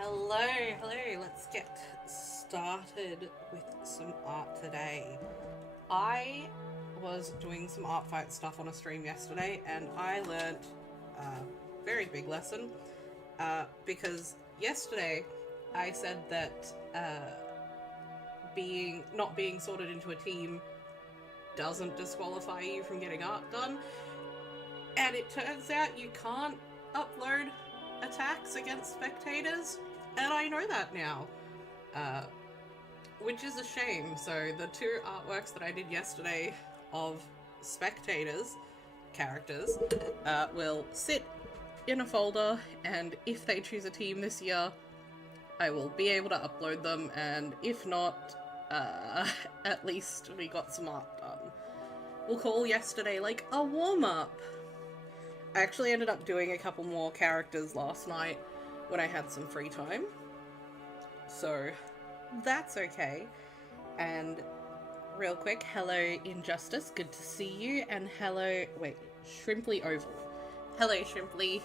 Hello, hello. Let's get started with some art today. I was doing some art fight stuff on a stream yesterday and I learnt a very big lesson because yesterday I said that being not being sorted into a team doesn't disqualify you from getting art done, and it turns out you can't upload attacks against spectators, and I know that now, uh, which is a shame. So the two artworks that I did yesterday of spectators characters will sit in a folder, and if they choose a team this year, I will be able to upload them, and if not, at least we got some art done. We'll call yesterday like a warm-up. I actually ended up doing a couple more characters last night when I had some free time, so that's okay. And real quick, hello Injustice, good to see you, and hello, wait, Shrimply Oval. Hello Shrimply.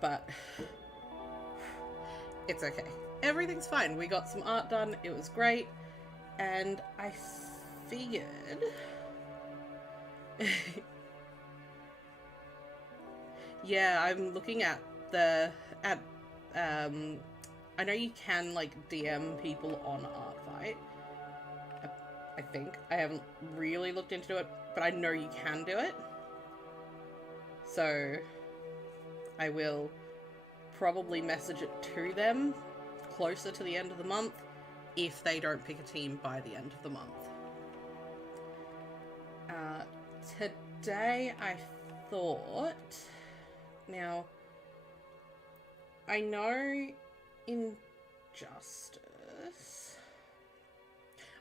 But it's okay. Everything's fine. We got some art done, it was great, and I figured... Yeah, I'm looking at I know you can like DM people on Artfight. I think. I haven't really looked into it, but I know you can do it. So I will probably message it to them closer to the end of the month if they don't pick a team by the end of the month. Today I thought... Now, I know Injustice.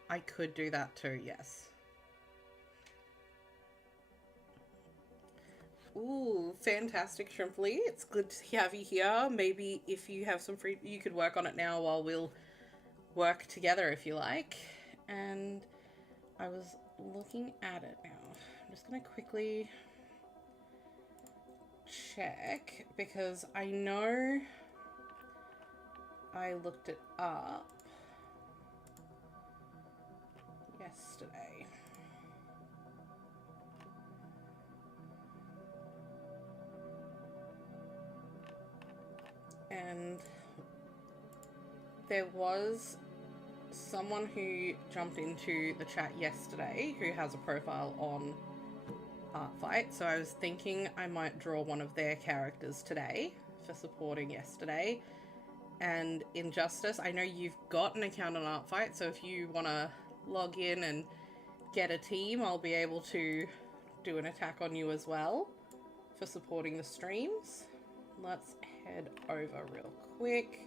I could do that too, yes. Ooh, fantastic, Shrimply. It's good to have you here. Maybe if you have some free... You could work on it now while we'll work together if you like. And I was looking at it now. I'm just going to quickly... check, because I know I looked it up yesterday. And there was someone who jumped into the chat yesterday who has a profile on Artfight, so I was thinking I might draw one of their characters today for supporting yesterday. And Injustice, I know you've got an account on Artfight, so if you want to log in and get a team, I'll be able to do an attack on you as well for supporting the streams. Let's head over real quick.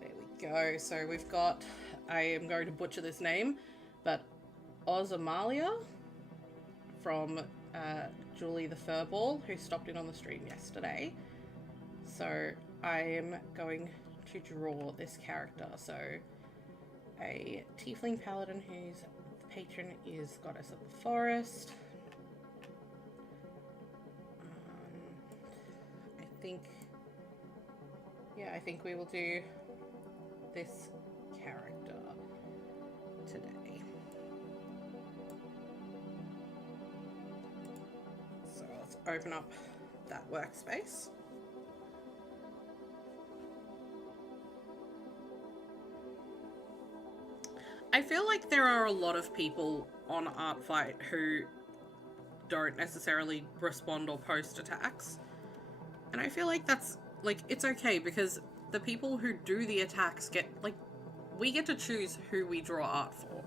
There we go. So we've got, I am going to butcher this name, but Ozamalia from Julie the Furball, who stopped in on the stream yesterday. So I am going to draw this character. So a tiefling paladin whose patron is Goddess of the Forest. I think we will do this character today. So let's open up that workspace. I feel like there are a lot of people on Artfight who don't necessarily respond or post attacks. And I feel like that's, like, it's okay, because the people who do the attacks get, like, we get to choose who we draw art for.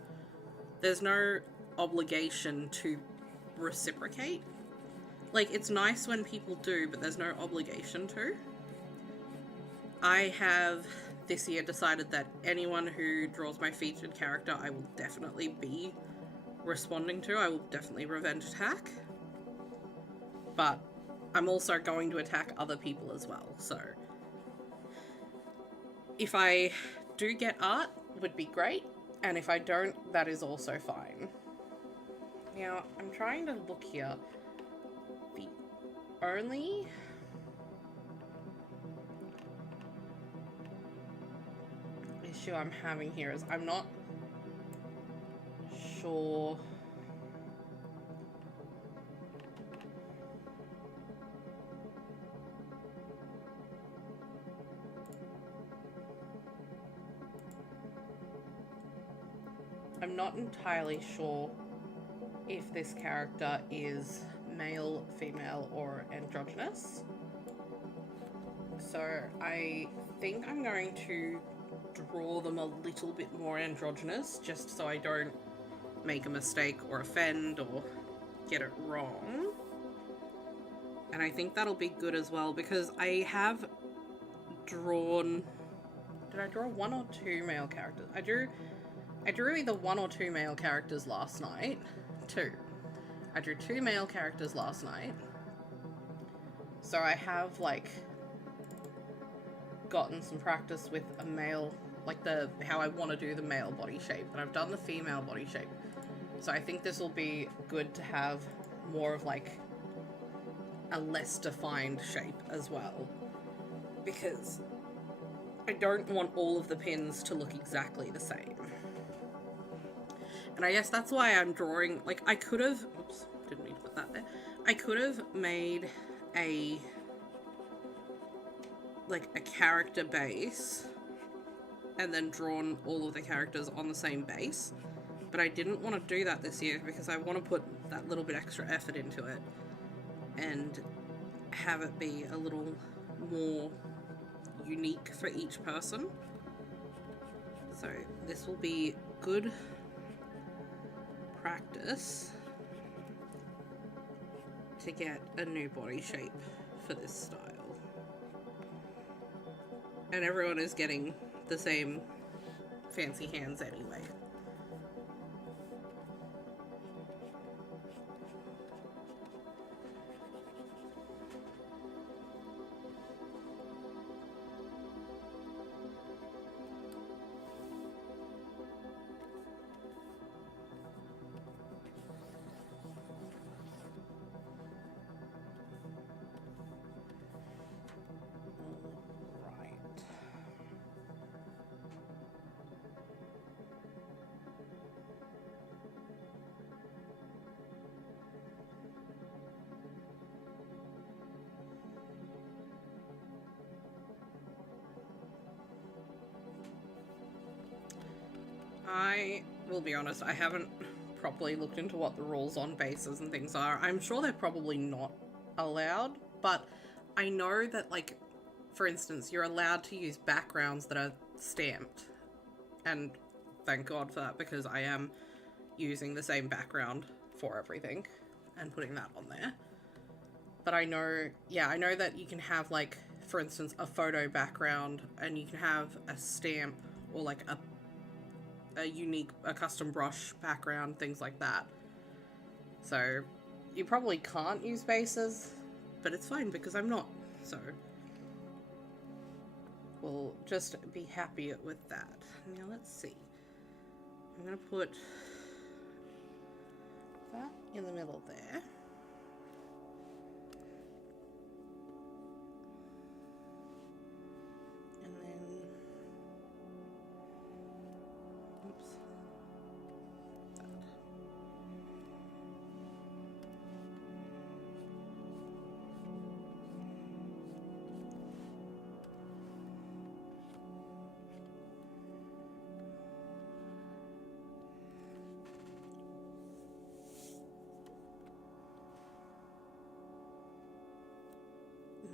There's no obligation to reciprocate. Like, it's nice when people do, but there's no obligation to. I have this year decided that anyone who draws my featured character, I will definitely be responding to. I will definitely revenge attack. But I'm also going to attack other people as well, so if I do get art, would be great, and if I don't, that is also fine. Now, I'm trying to look here. The only issue I'm having here is I'm not sure. I'm not entirely sure if this character is male, female, or androgynous. So I think I'm going to draw them a little bit more androgynous, just so I don't make a mistake or offend or get it wrong. And I think that'll be good as well, because I have drawn... Did I draw 1 or 2 male characters? I drew either 1 or 2 male characters last night. 2. I drew 2 male characters last night. So I have, like, gotten some practice with a male, like how I want to do the male body shape, and I've done the female body shape. So I think this will be good to have more of like a less defined shape as well, because I don't want all of the pins to look exactly the same. And I guess that's why I'm drawing, like, I could have, oops, didn't mean to put that there. I could have made a character base and then drawn all of the characters on the same base, but I didn't want to do that this year because I want to put that little bit extra effort into it and have it be a little more unique for each person. So this will be good practice to get a new body shape for this style. And everyone is getting the same fancy hands anyway. I will be honest, I haven't properly looked into what the rules on bases and things are. I'm sure they're probably not allowed, but I know that, like, for instance, you're allowed to use backgrounds that are stamped. And thank God for that, because I am using the same background for everything and putting that on there. But I know that you can have, like, for instance, a photo background, and you can have a stamp or like a custom brush background, things like that. So you probably can't use bases, but it's fine because I'm not, so we'll just be happy with that. Now let's see, I'm gonna put that in the middle there.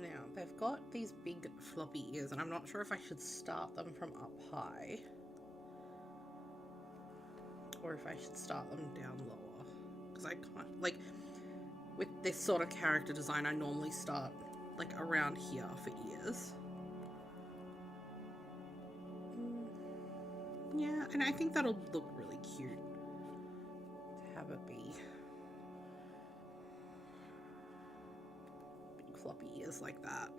Now, they've got these big floppy ears, and I'm not sure if I should start them from up high or if I should start them down lower, because I can't, like, with this sort of character design, I normally start, like, around here for ears. Yeah, and I think that'll look really cute to have it be big floppy ears like that.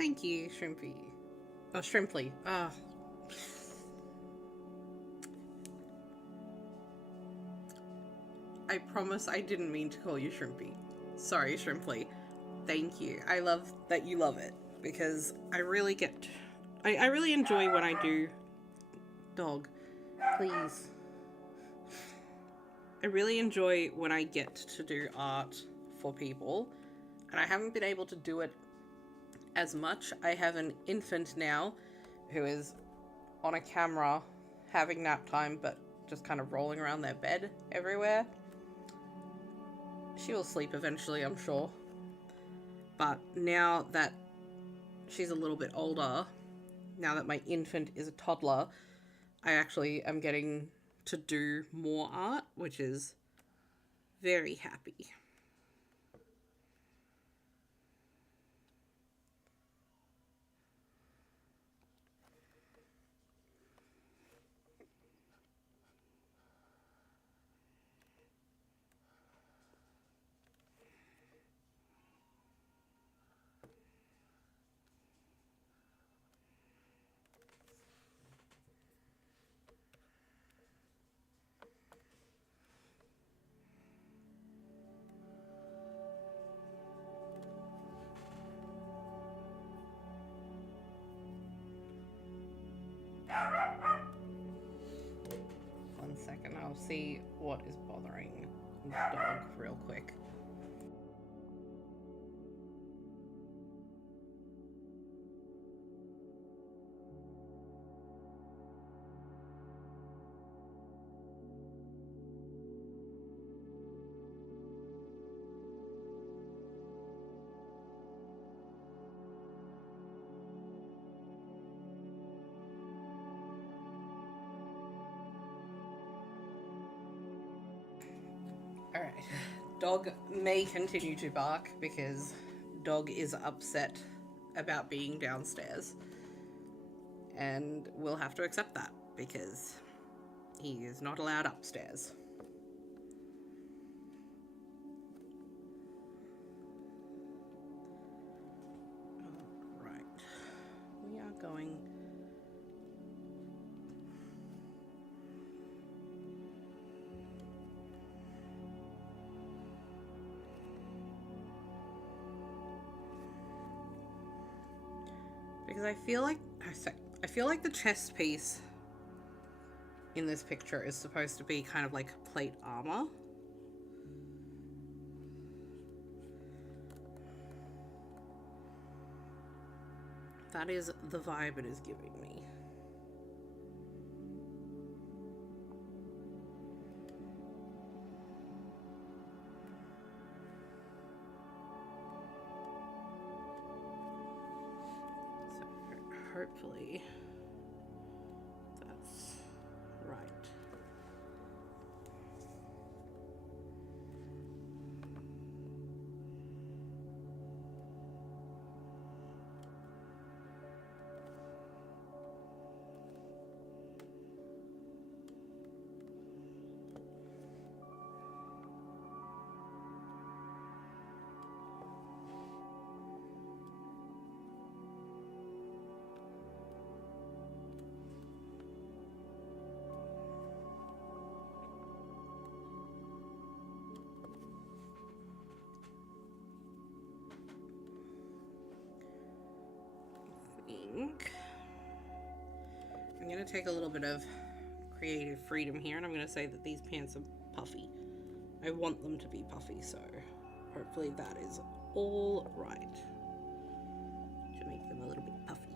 Thank you, Shrimpy. Oh, Shrimply. Ah. I promise I didn't mean to call you Shrimpy. Sorry, Shrimply. Thank you. I love that you love it because I really get. I really enjoy when I do. Dog, please. I really enjoy when I get to do art for people, and I haven't been able to do it as much. I have an infant now who is on a camera having nap time, but just kind of rolling around their bed everywhere. She will sleep eventually, I'm sure. But now that she's a little bit older, now that my infant is a toddler, I actually am getting to do more art, which is very happy. One second, I'll see what is bothering the dog real quick. Alright, dog may continue to bark because dog is upset about being downstairs. And we'll have to accept that because he is not allowed upstairs. Alright, we are going... Because I feel like the chest piece in this picture is supposed to be kind of like plate armor. That is the vibe it is giving me. Hopefully that's right. I'm going to take a little bit of creative freedom here, and I'm going to say that these pants are puffy. I want them to be puffy, so hopefully that is all right to make them a little bit puffy.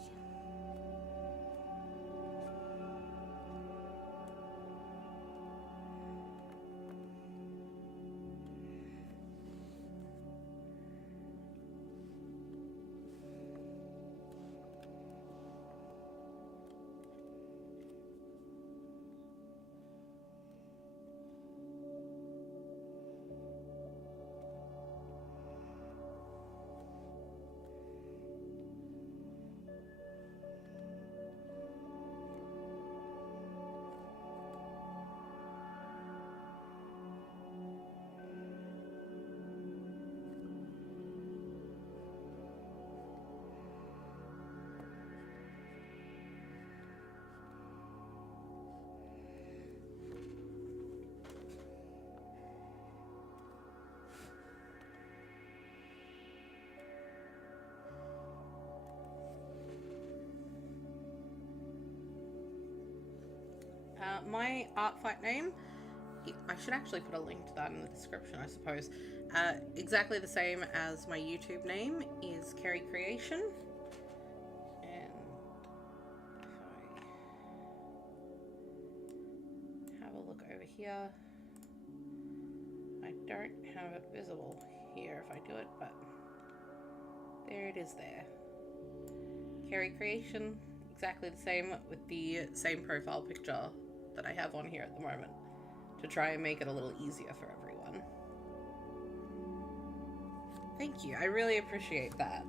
My art fight name, I should actually put a link to that in the description, I suppose. Exactly the same as my YouTube name is Kerry Creation. And if I have a look over here, I don't have it visible here if I do it, but there it is there. Kerry Creation, exactly the same with the same profile picture that I have on here at the moment to try and make it a little easier for everyone. Thank you, I really appreciate that.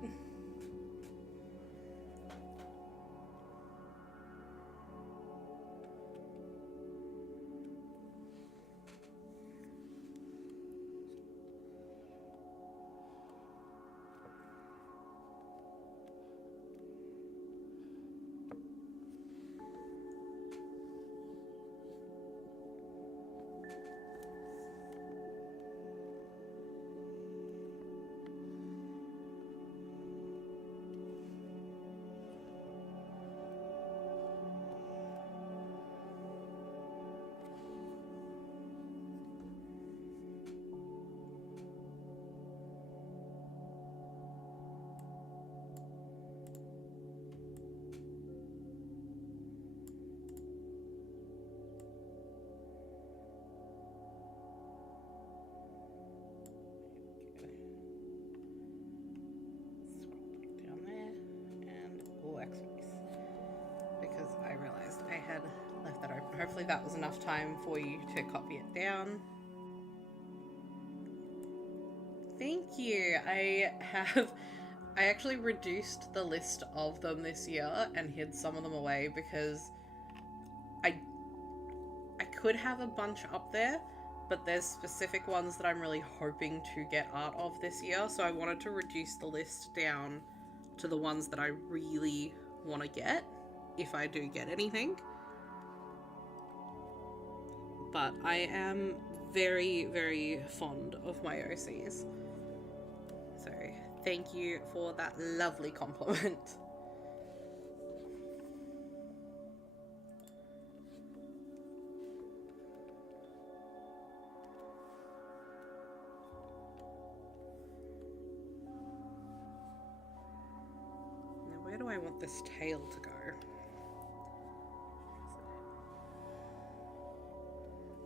Because I realized I had left that open. Hopefully that was enough time for you to copy it down. Thank you. I actually reduced the list of them this year and hid some of them away because I could have a bunch up there, but there's specific ones that I'm really hoping to get art of this year, so I wanted to reduce the list down to the ones that I really want to get, if I do get anything. But I am very, very fond of my OCs. So thank you for that lovely compliment. Now where do I want this tail to go?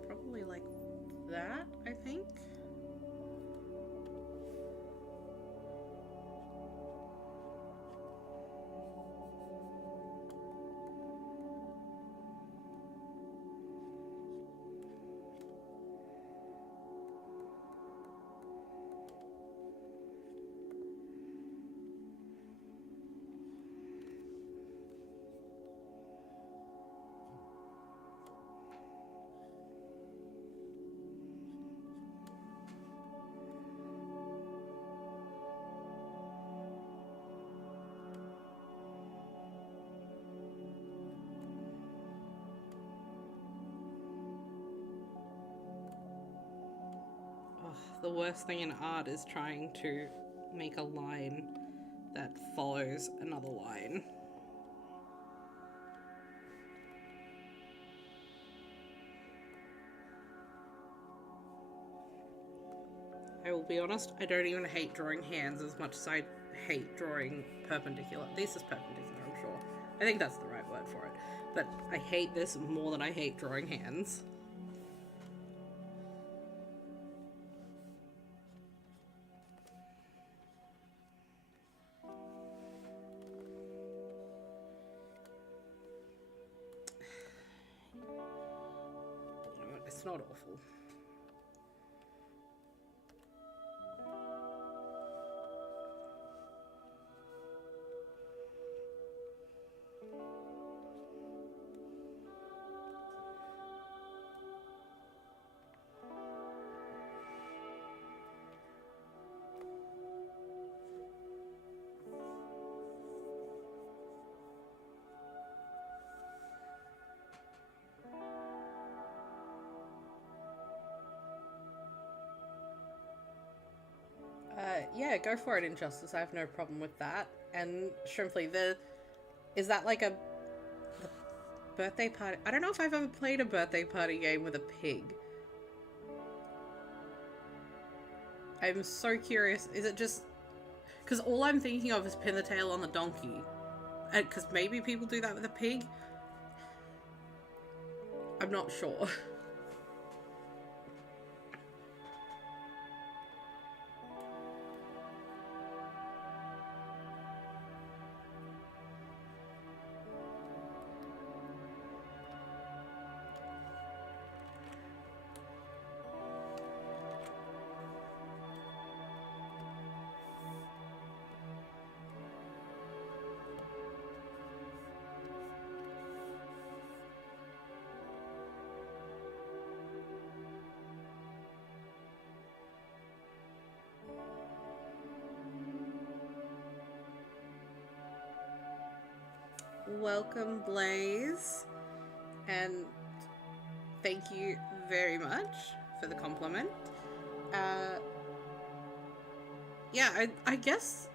Probably like that, I think. The worst thing in art is trying to make a line that follows another line. I will be honest, I don't even hate drawing hands as much as I hate drawing perpendicular. This is perpendicular, I'm sure. I think that's the right word for it. But I hate this more than I hate drawing hands. It's not awful. Yeah, go for it, Injustice. I have no problem with that. And Shrimply, is that like a birthday party. I don't know if I've ever played a birthday party game with a pig. I'm so curious. Is it just... Because all I'm thinking of is pin the tail on the donkey. Because maybe people do that with a pig. I'm not sure. Welcome, Blaze, and thank you very much for the compliment. Yeah, I guess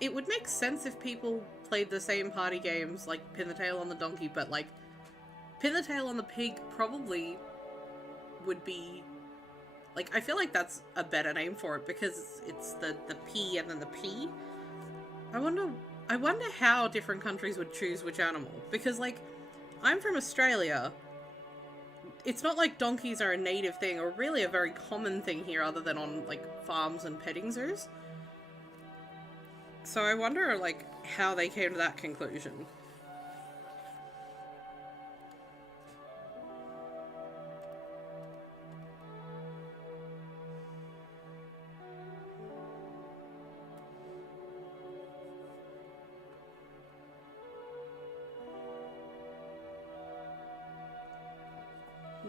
it would make sense if people played the same party games, like Pin the Tail on the Donkey, but like Pin the Tail on the Pig probably would be... Like, I feel like that's a better name for it because it's the P and then the P. I wonder how different countries would choose which animal. Because, like, I'm from Australia. It's not like donkeys are a native thing or really a very common thing here other than on, like, farms and petting zoos. So I wonder, like, how they came to that conclusion.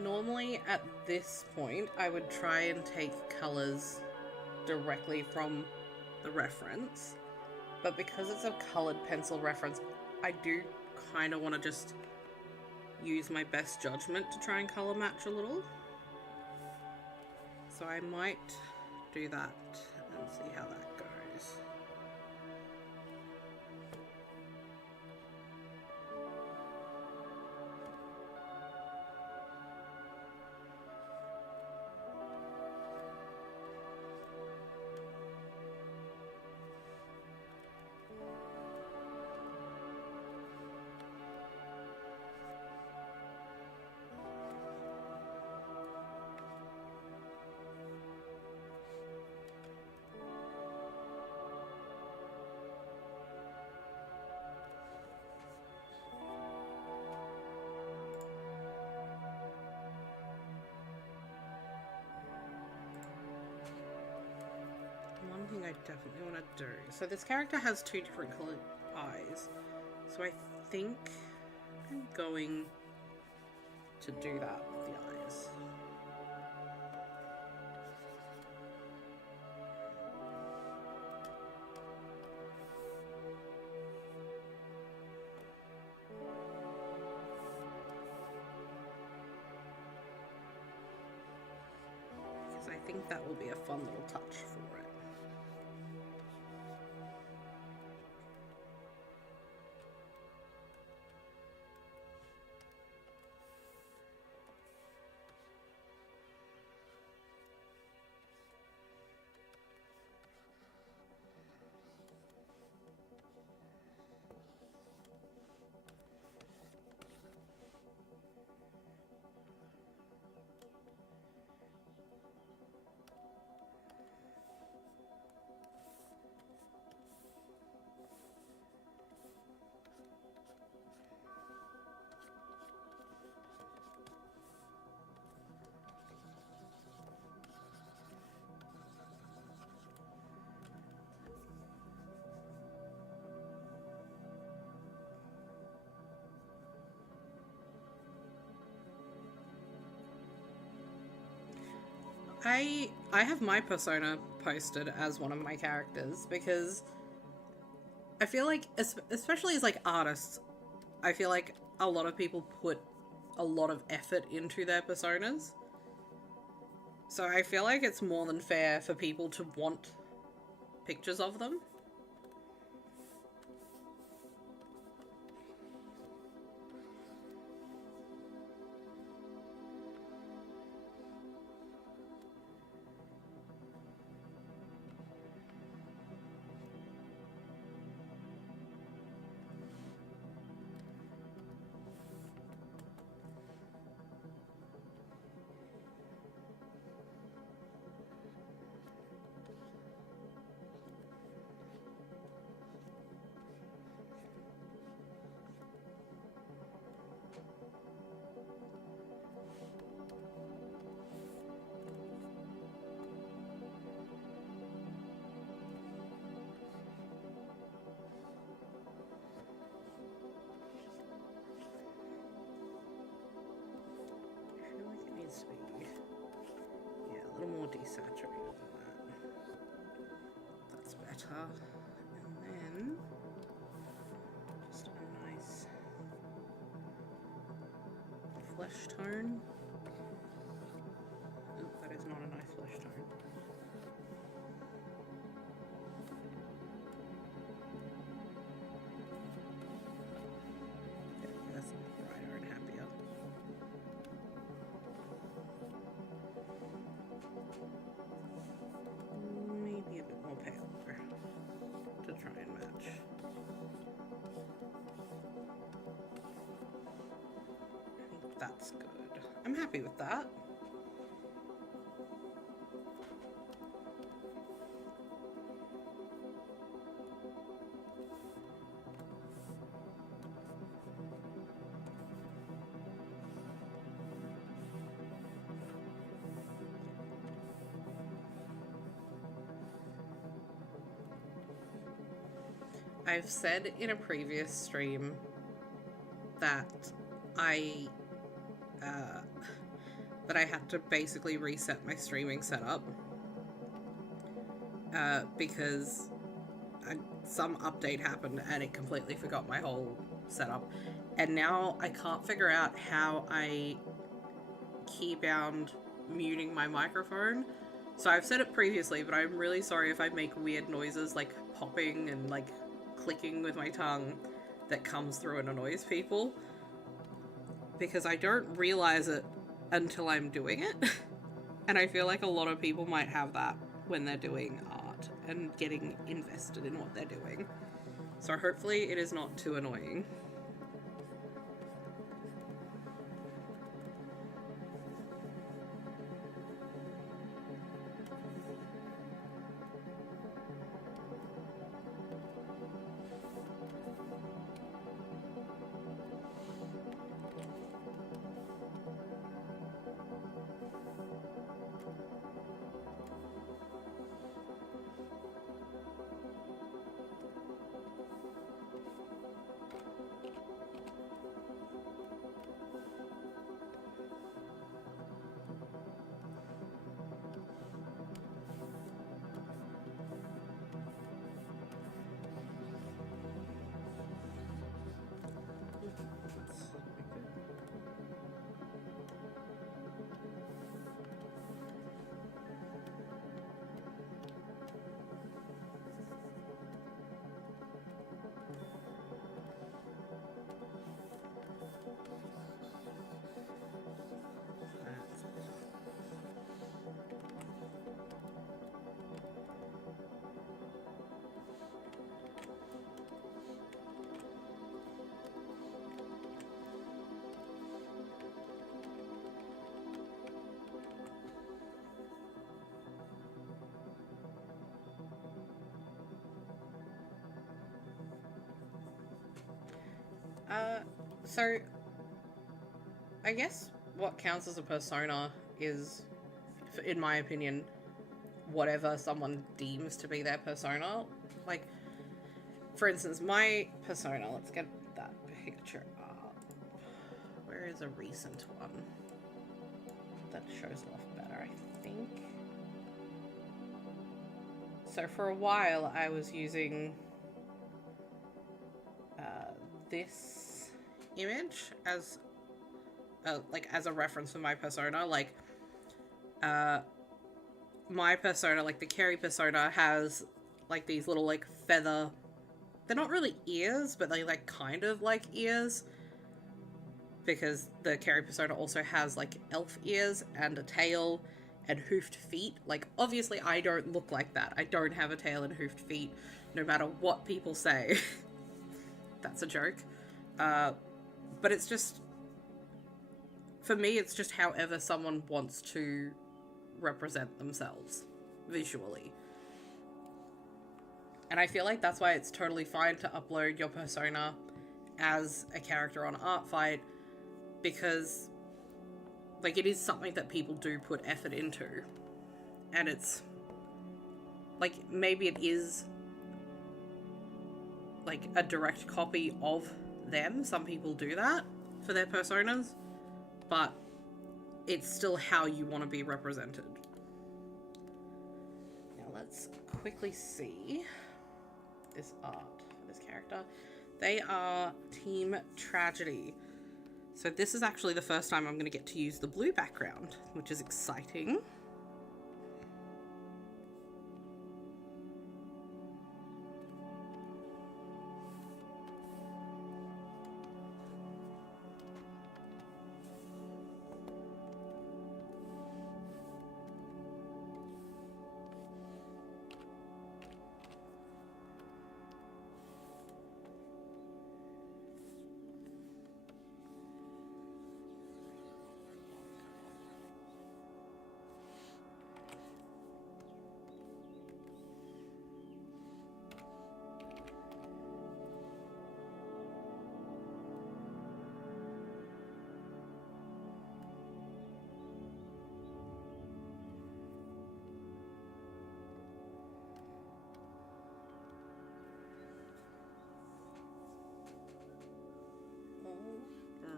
Normally, at this point, I would try and take colours directly from the reference, but because it's a coloured pencil reference, I do kind of want to just use my best judgment to try and colour match a little. So I might do that and see how that goes. Thing I definitely want to do. So this character has two different colored eyes. So I think I'm going to do that with the eyes. Because I think that will be a fun little touch for it. I have my persona posted as one of my characters because I feel like, especially as like artists, I feel like a lot of people put a lot of effort into their personas. So I feel like it's more than fair for people to want pictures of them. little more desaturated than that. That's better. And then just a nice flesh tone. Oop, that is not a nice flesh tone. Yeah, that's brighter and happier. Maybe a bit more paler to try and match. I think that's good. I'm happy with that. I've said in a previous stream that I had to basically reset my streaming setup because some update happened and it completely forgot my whole setup, and now I can't figure out how I keybound muting my microphone. So I've said it previously, but I'm really sorry if I make weird noises like popping and like clicking with my tongue that comes through and annoys people, because I don't realize it until I'm doing it. And I feel like a lot of people might have that when they're doing art and getting invested in what they're doing. So hopefully it is not too annoying. So I guess what counts as a persona is, in my opinion, whatever someone deems to be their persona. Like, for instance, my persona, let's get that picture up. Where is a recent one that shows it off better, I think? So for a while I was using this image as a reference for my persona. Like, my persona, like the Kerry persona, has like these little like feather, they're not really ears, but they like kind of like ears, because the Kerry persona also has like elf ears and a tail and hoofed feet. Like, obviously I don't look like that. I don't have a tail and hoofed feet, no matter what people say. That's a joke. But it's just, for me, it's just however someone wants to represent themselves visually. And I feel like that's why it's totally fine to upload your persona as a character on Artfight, because like, it is something that people do put effort into. And it's like, maybe it is like a direct copy of them. Some people do that for their personas, but it's still how you want to be represented. let's quickly see this art for this character. They are Team Tragedy. So this is actually the first time I'm going to get to use the blue background, which is exciting.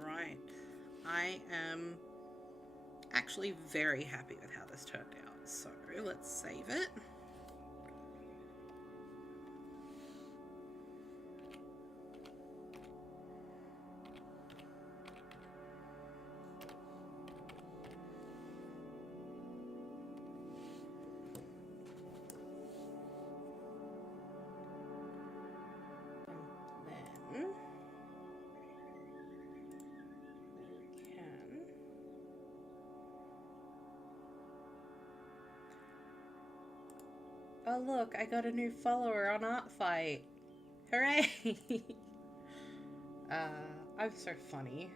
Right. I am actually very happy with how this turned out. So let's save it. And then we can oh look, I got a new follower on Artfight. Hooray! I'm so funny.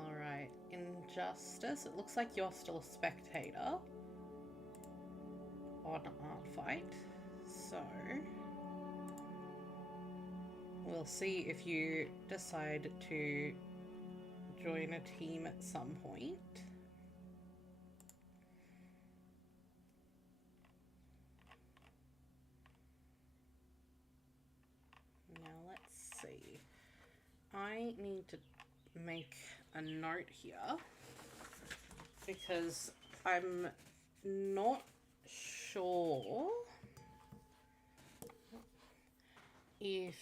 Alright, Injustice, it looks like you're still a spectator on Artfight, so we'll see if you decide to join a team at some point. Now let's see. I need to make a note here because I'm not sure if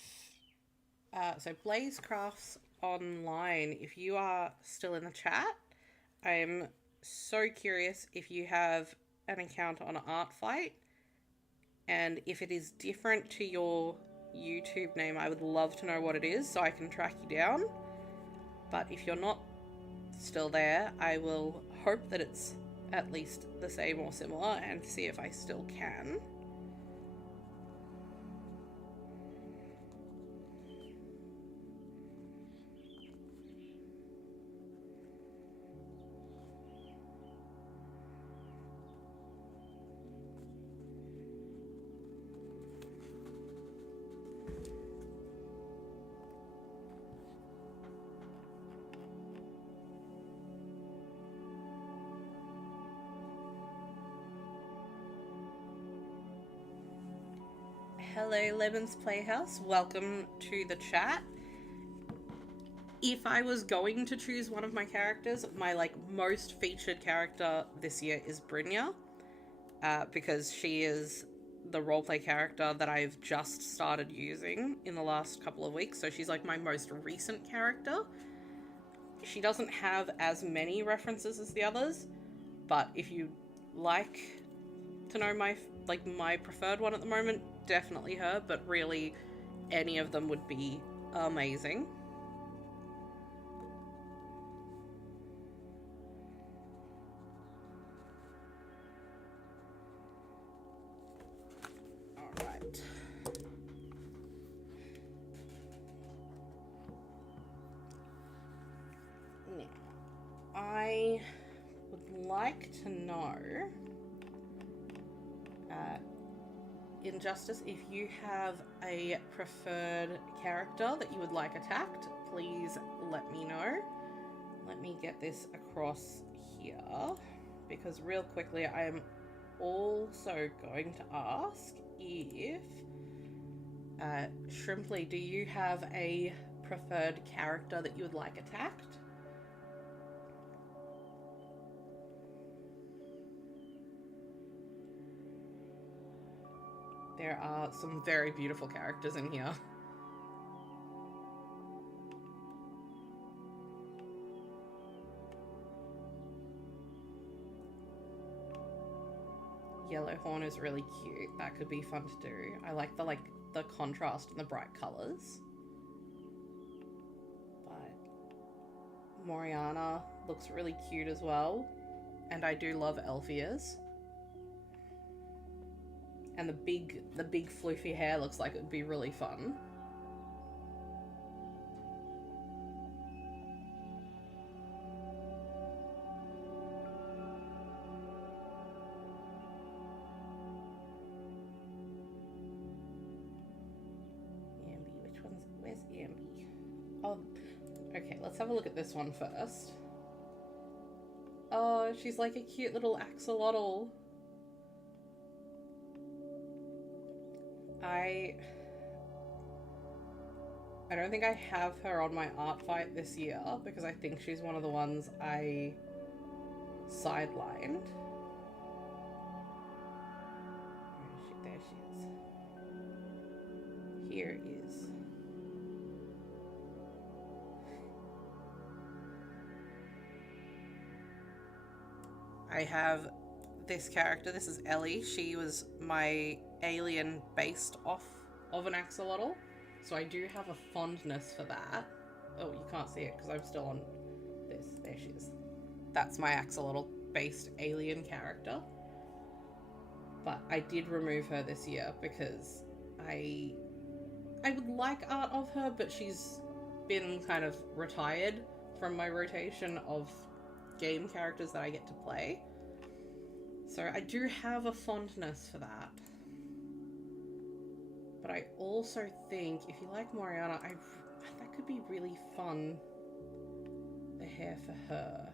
so Blazecrafts Online, if you are still in the chat, I'm so curious if you have an account on Artfight, and if it is different to your YouTube name, I would love to know what it is so I can track you down. But if you're not still there, I will hope that it's at least the same or similar and see if I still can. Hello, Lemon's Playhouse. Welcome to the chat. If I was going to choose one of my characters, my most featured character this year is Brynja, because she is the roleplay character that I've just started using in the last couple of weeks. So she's like my most recent character. She doesn't have as many references as the others, but if you like to know my preferred one at the moment, definitely her, but really any of them would be amazing. Alright. Now, I would like to know Injustice, if you have a preferred character that you would like attacked, please let me know. Let me get this across here, because real quickly I am also going to ask if Shrimply, do you have a preferred character that you would like attacked? There are some very beautiful characters in here. Yellowhorn is really cute. That could be fun to do. I like the contrast and the bright colors. But Moriana looks really cute as well. And I do love Elfias. And the big floofy hair looks like it would be really fun. Where's Ambi? Oh, okay, let's have a look at this one first. Oh, she's like a cute little axolotl. I don't think I have her on my art fight this year because I think she's one of the ones I sidelined. Where is she? There she is. Here is. I have this character. This is Ellie. She was my alien based off of an axolotl. So I do have a fondness for that. Oh, you can't see it because I'm still on this. There she is. That's my axolotl based alien character. But I did remove her this year because I would like art of her, but she's been kind of retired from my rotation of game characters that I get to play. So I do have a fondness for that. But I also think if you like Moriana, that could be really fun. The hair for her.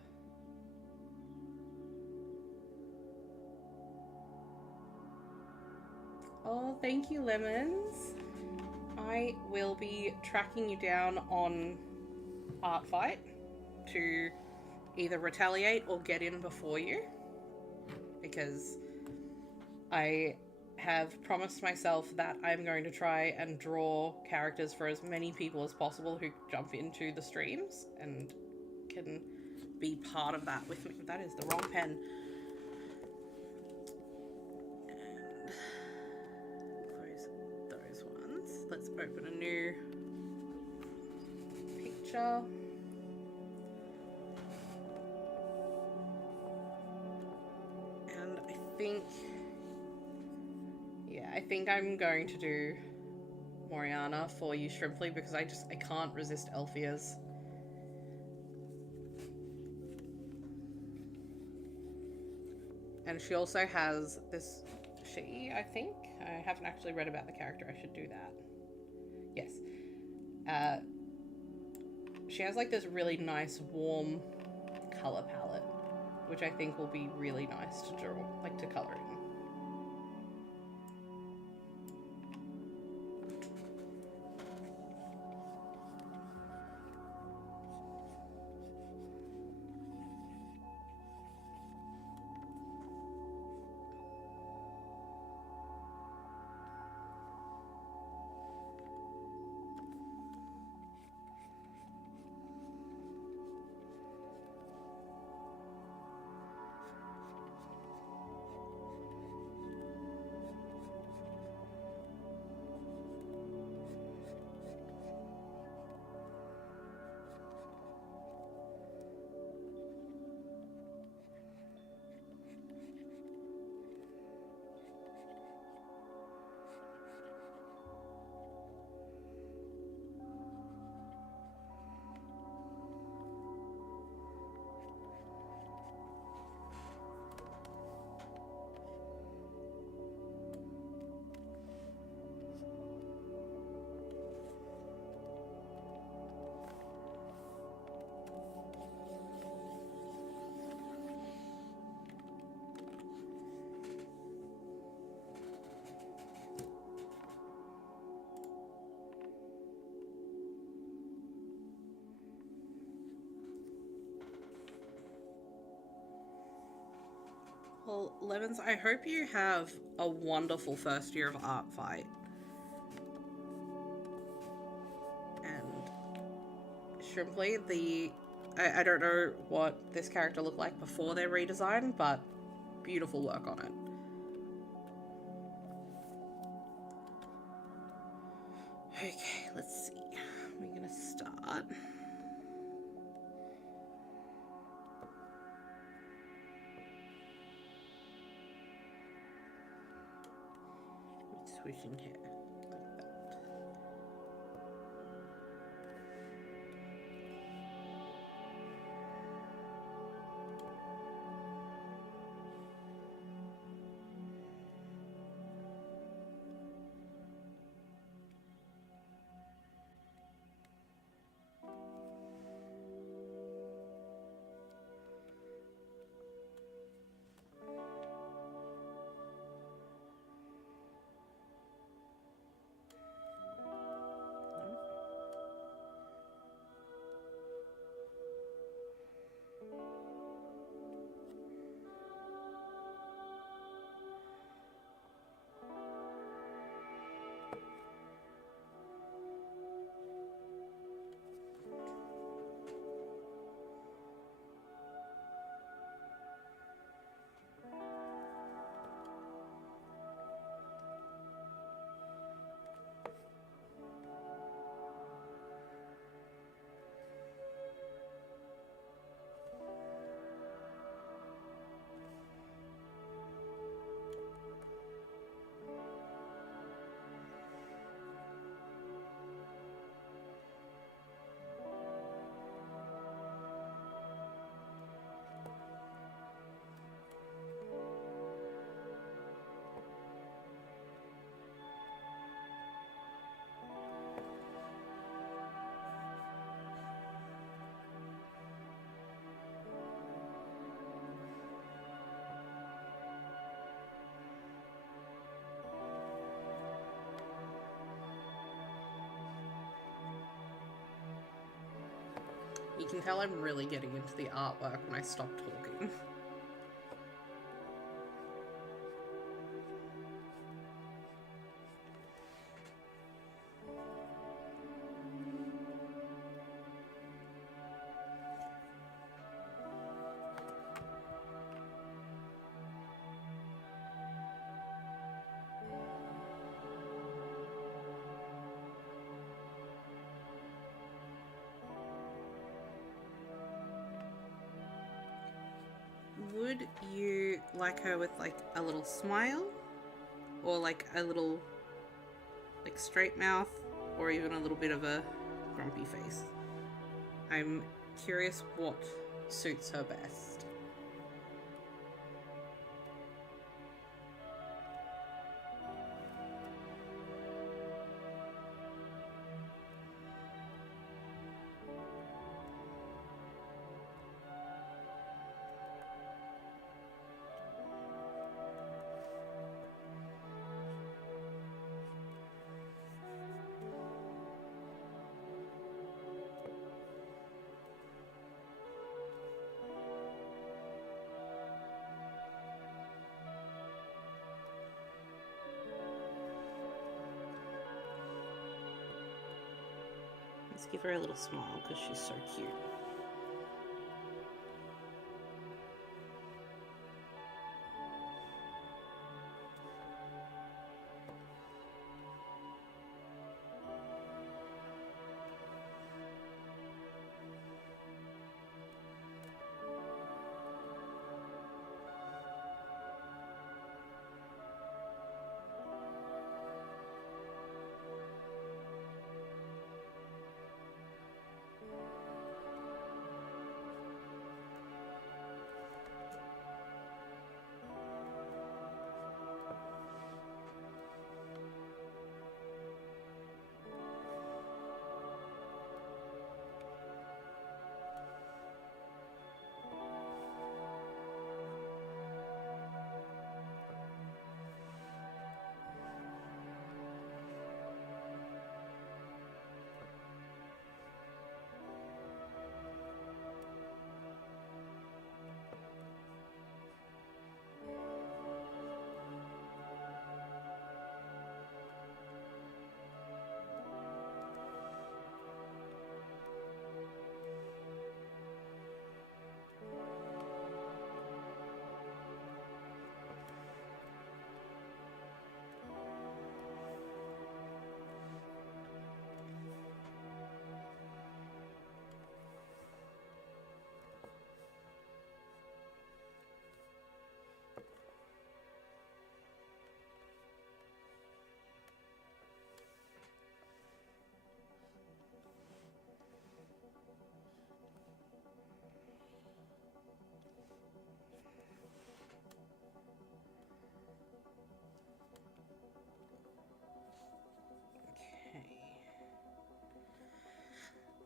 Oh, thank you, Lemons. I will be tracking you down on Artfight to either retaliate or get in before you, because I have promised myself that I'm going to try and draw characters for as many people as possible who jump into the streams and can be part of that with me. That is the wrong pen. And close those ones. Let's open a new picture. And I think I'm going to do Moriana for you, Shrimply, because I can't resist Elfias. And she also has this, I think, I haven't actually read about the character, I should do that. Yes. She has like this really nice warm color palette, which I think will be really nice to draw, like to color in. Well, Lemons, I hope you have a wonderful first year of Art Fight. And Shrimply, I don't know what this character looked like before their redesign, but beautiful work on it. Okay, let's see. We're gonna start. Switching here. Like that. You can tell I'm really getting into the artwork when I stop talking. Would you like her with like a little smile? Or like a little like straight mouth? Or even a little bit of a grumpy face? I'm curious what suits her best. Let's give her a little smile because she's so cute.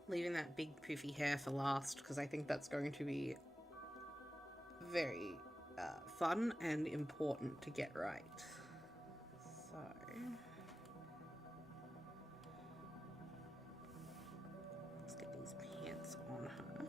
Leaving that big poofy hair for last because I think that's going to be very fun and important to get right. So let's get these pants on her.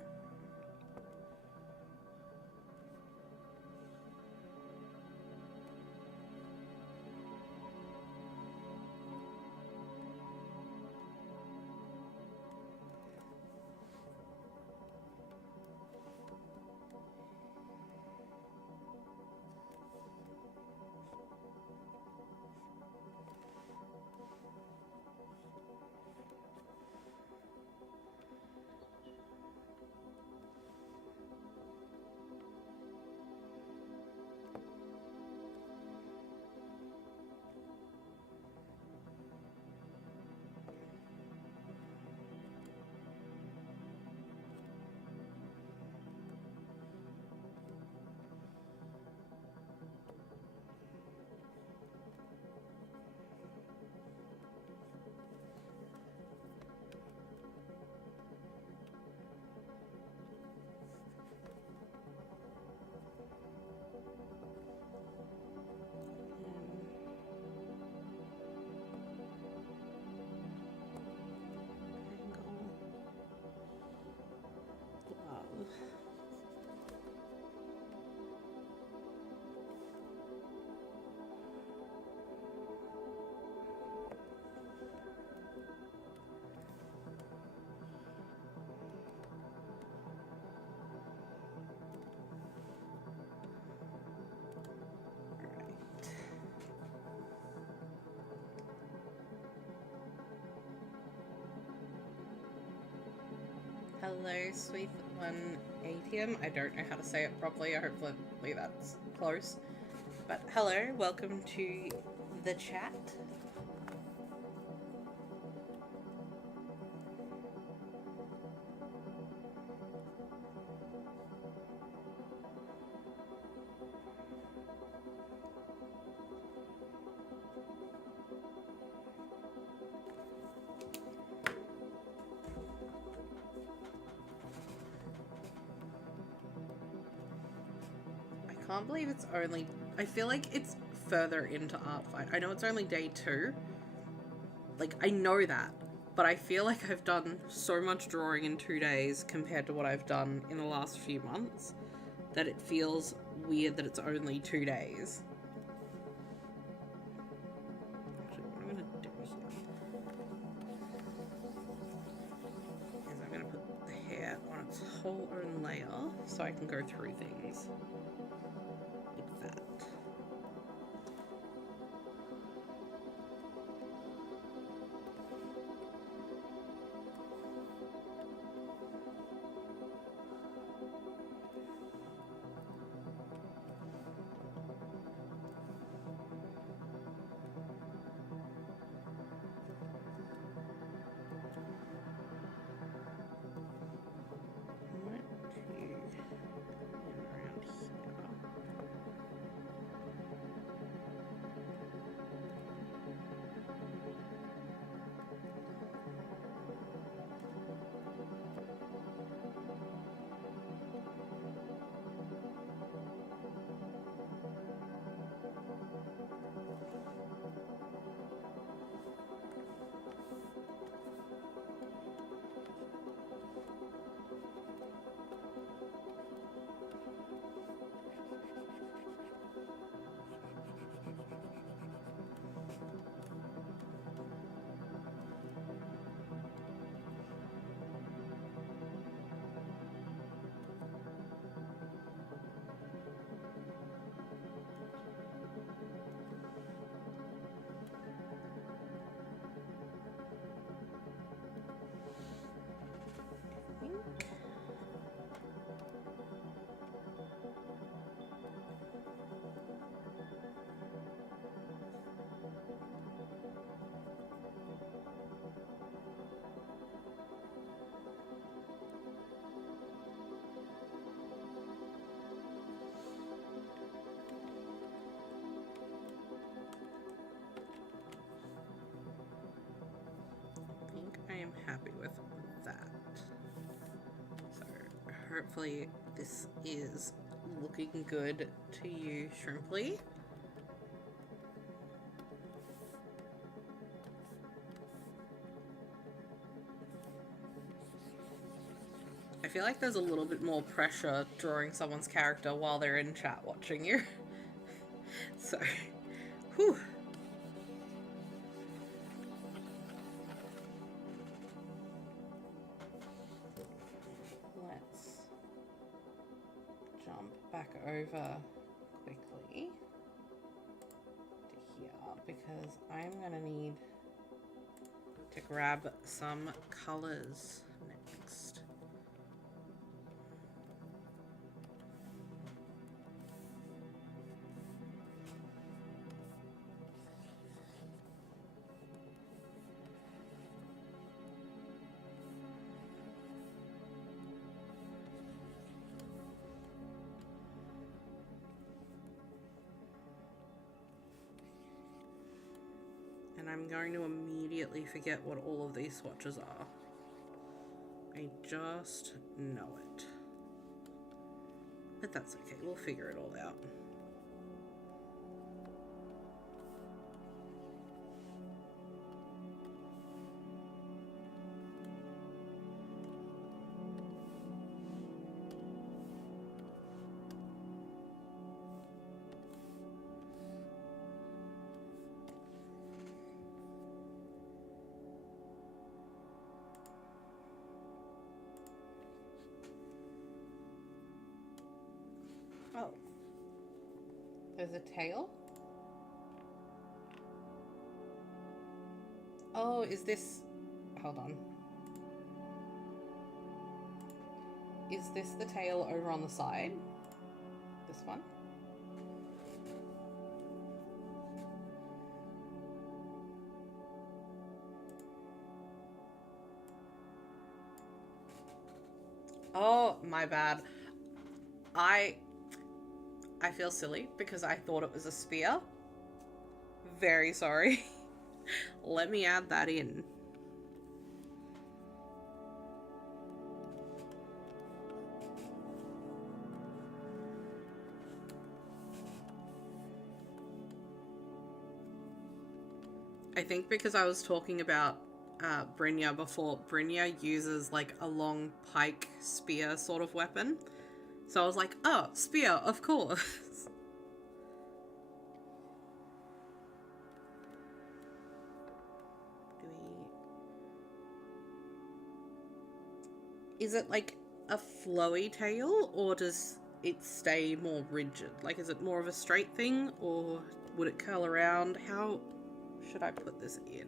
Hello, Sweet One ATM. I don't know how to say it properly. Hopefully that's close. But hello, welcome to the chat. I can't believe it's only... I feel like it's further into Art Fight. I know it's only day 2. Like, I know that. But I feel like I've done so much drawing in 2 days compared to what I've done in the last few months that it feels weird that it's only 2 days. Actually, what I'm going to do here is I'm going to put the hair on its whole own layer so I can go through things. Around here. hopefully this is looking good to you, Shrimply. I feel like there's a little bit more pressure drawing someone's character while they're in chat watching you. So, whew. Let's jump back over quickly to here because I'm gonna need to grab some colors next. And I'm going to immediately forget what all of these swatches are. I just know it. But that's okay, we'll figure it all out. Oh. There's a tail? Oh, is this... Hold on. Is this the tail over on the side? This one? Oh, my bad. I feel silly because I thought it was a spear. Very sorry. Let me add that in. I think because I was talking about Brynja before, Brynja uses like a long pike spear sort of weapon. So I was like, oh, spear, of course. Is it like a flowy tail, or does it stay more rigid? Like, is it more of a straight thing, or would it curl around? How should I put this in?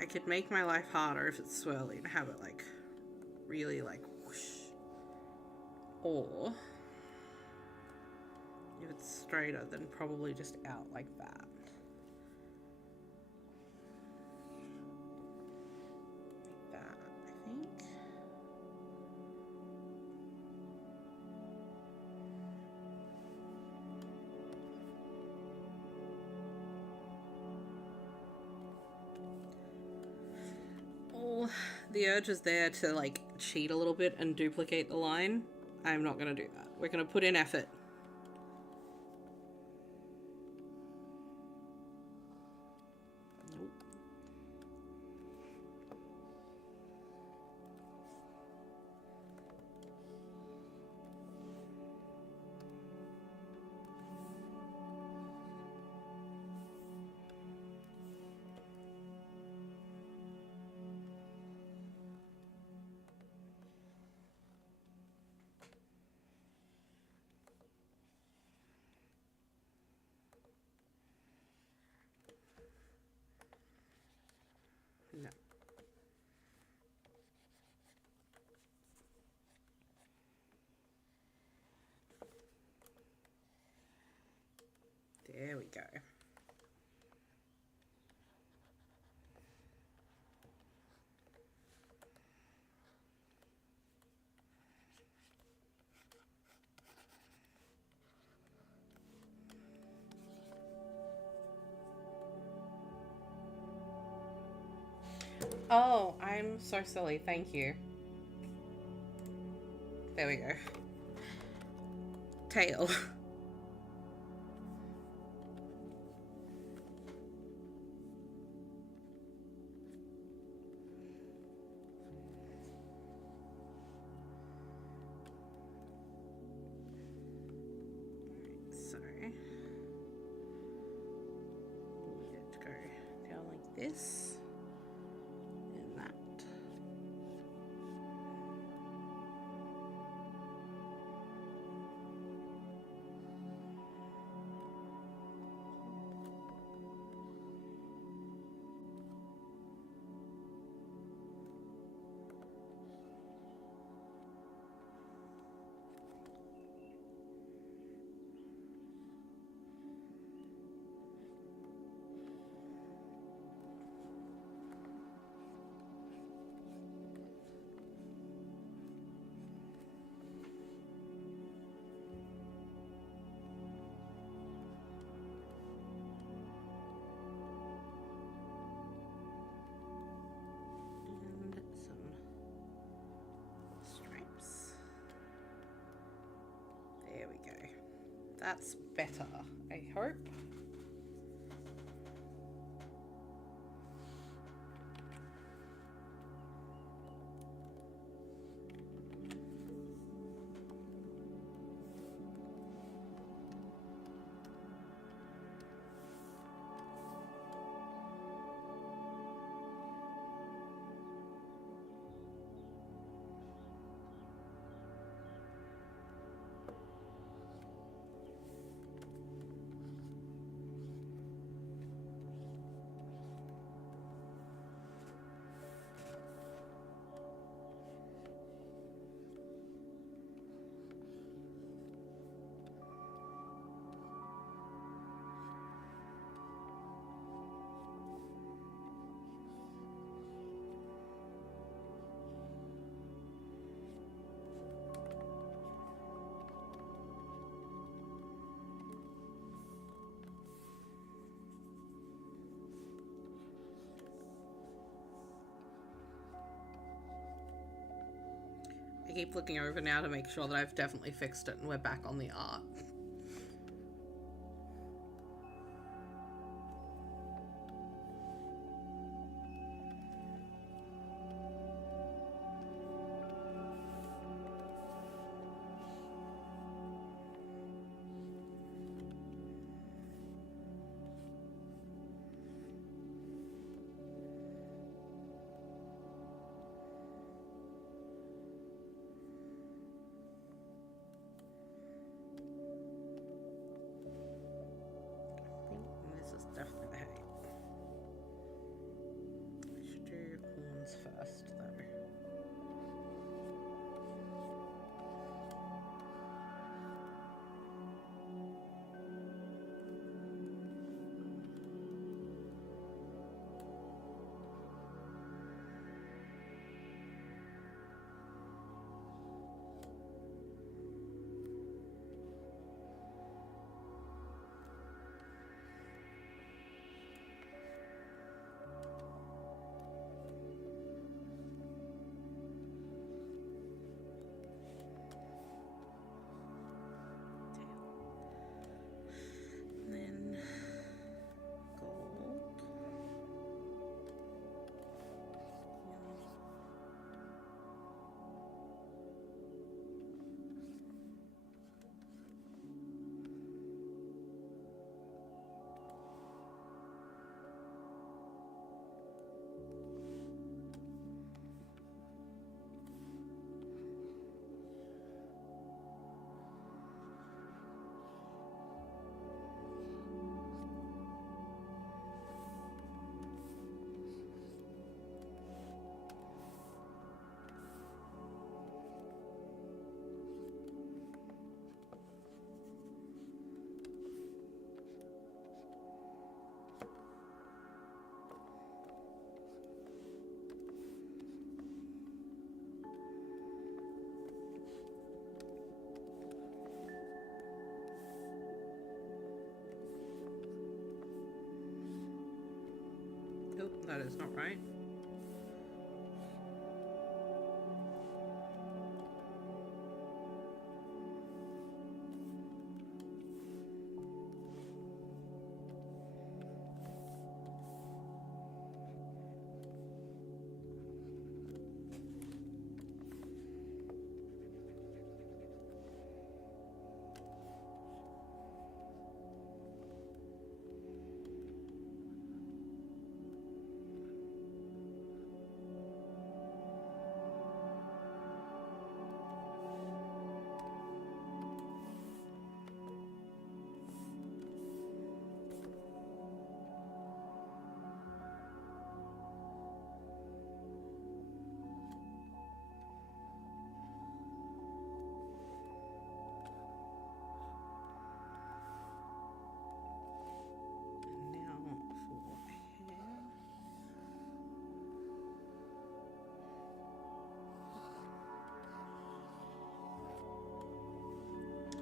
I could make my life harder if it's swirly and have it like really like whoosh. Or if it's straighter, then probably just out like that. Like that, I think. The urge is there to like cheat a little bit and duplicate the line. I'm not going to do that. We're going to put in effort. Nope. No. There we go. Oh, I'm so silly. Thank you. There we go. Tail. So, we get to go down like this and that. And some stripes. There we go. That's better, I hope. I keep looking over now to make sure that I've definitely fixed it and we're back on the art. This is definitely the height. I should do horns first, though. Then gold. Oh, that is not right.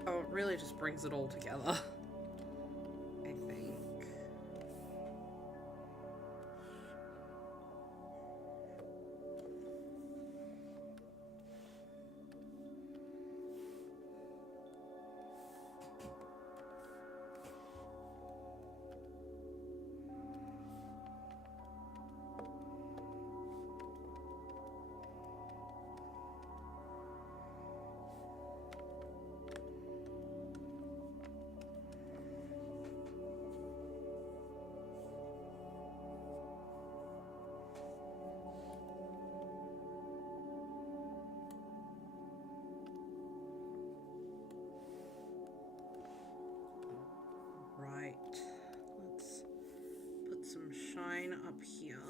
Oh, it really just brings it all together. I think. Right. Let's put some shine up here.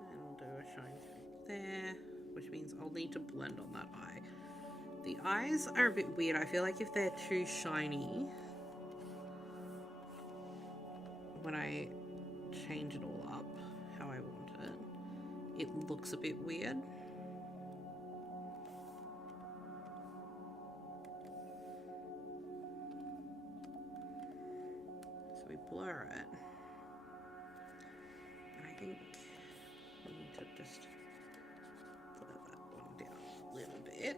And we'll do a shine through there, which means I'll need to blend on that eye. The eyes are a bit weird. I feel like if they're too shiny, when I change it all up how I want it, it looks a bit weird. So we blur it. And I think we need to just blur that one down a little bit.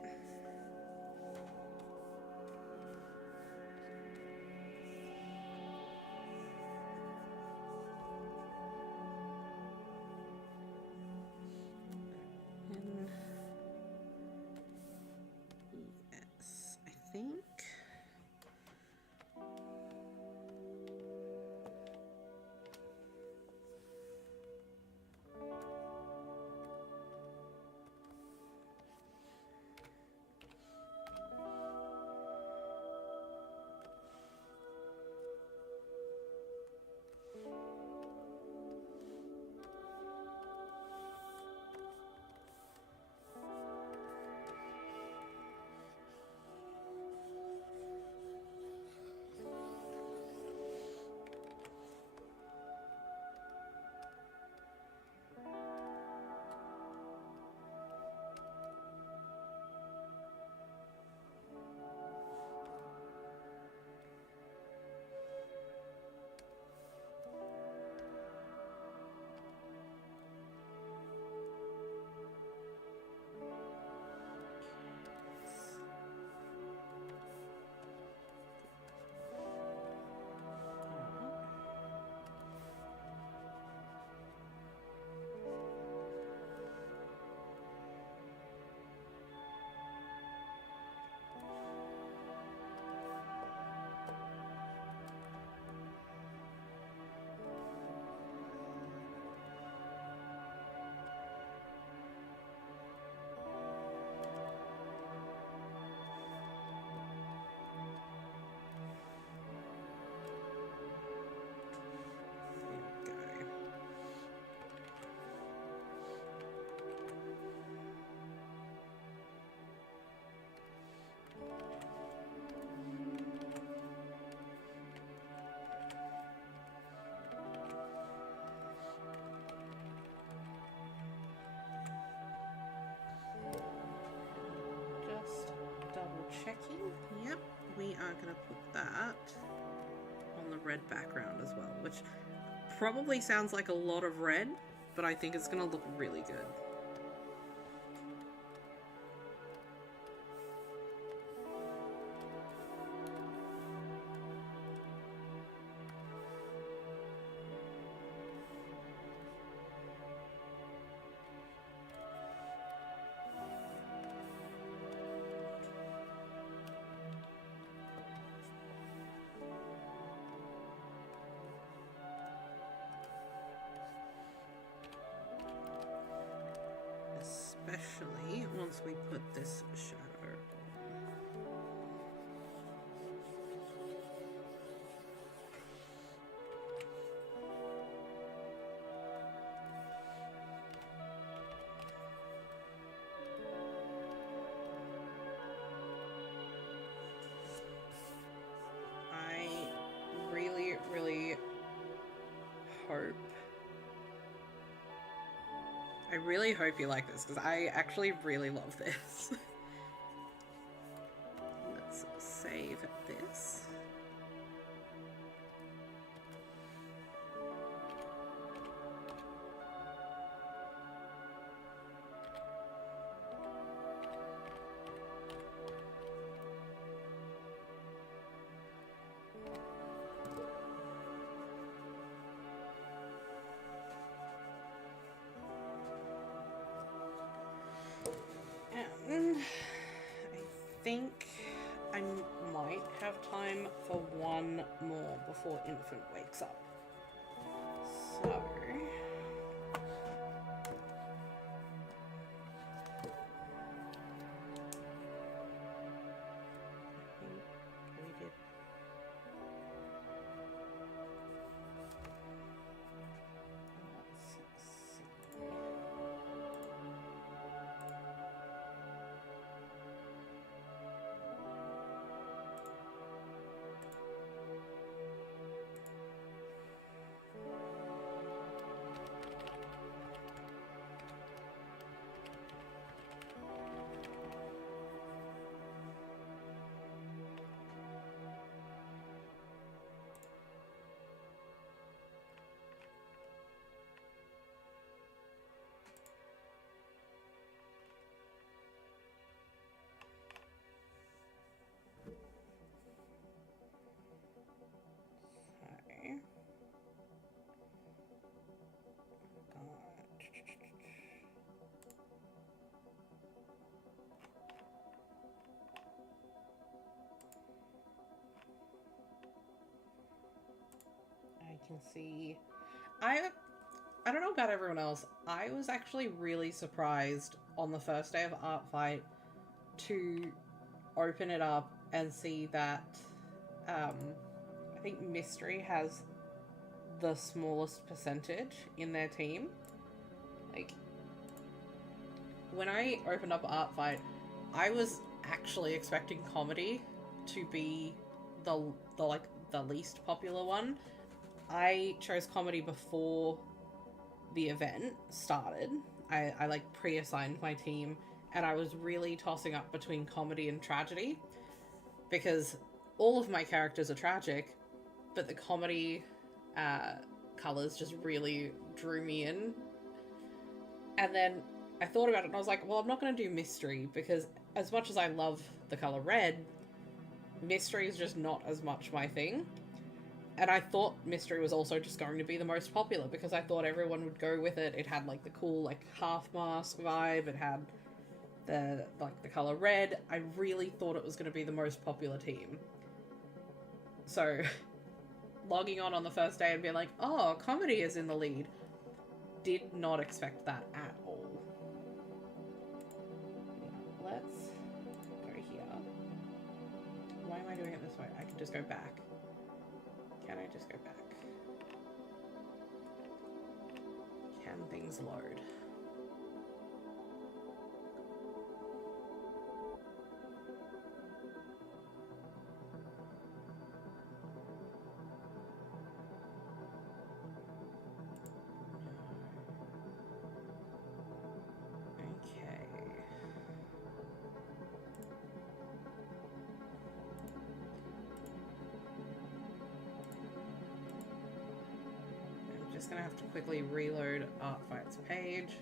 Yes, I think. Checking. Yep, we are going to put that on the red background as well, which probably sounds like a lot of red, but I think it's going to look really good. Especially once we put this shadow on. I really hope I really hope you like this, because I actually really love this. Let's save this. I think I might have time for one more before Infant wakes up. So... I can see... I don't know about everyone else. I was actually really surprised on the first day of Art Fight to open it up and see that I think Mystery has the smallest percentage in their team. Like, when I opened up Art Fight, I was actually expecting Comedy to be the least popular one. I chose Comedy before the event started. I like pre-assigned my team, and I was really tossing up between Comedy and Tragedy, because all of my characters are tragic, but the Comedy colors just really drew me in. And then I thought about it and I was like, well, I'm not going to do Mystery, because as much as I love the color red, Mystery is just not as much my thing. And I thought Mystery was also just going to be the most popular, because I thought everyone would go with it. It had like the cool like half mask vibe. It had the color red. I really thought it was going to be the most popular team. So logging on the first day and being like, oh, Comedy is in the lead, did not expect that at all. Let's go here. Why am I doing it this way? I can just go back. Can I just go back? Can things load? Gonna have to quickly reload Art Fight's page.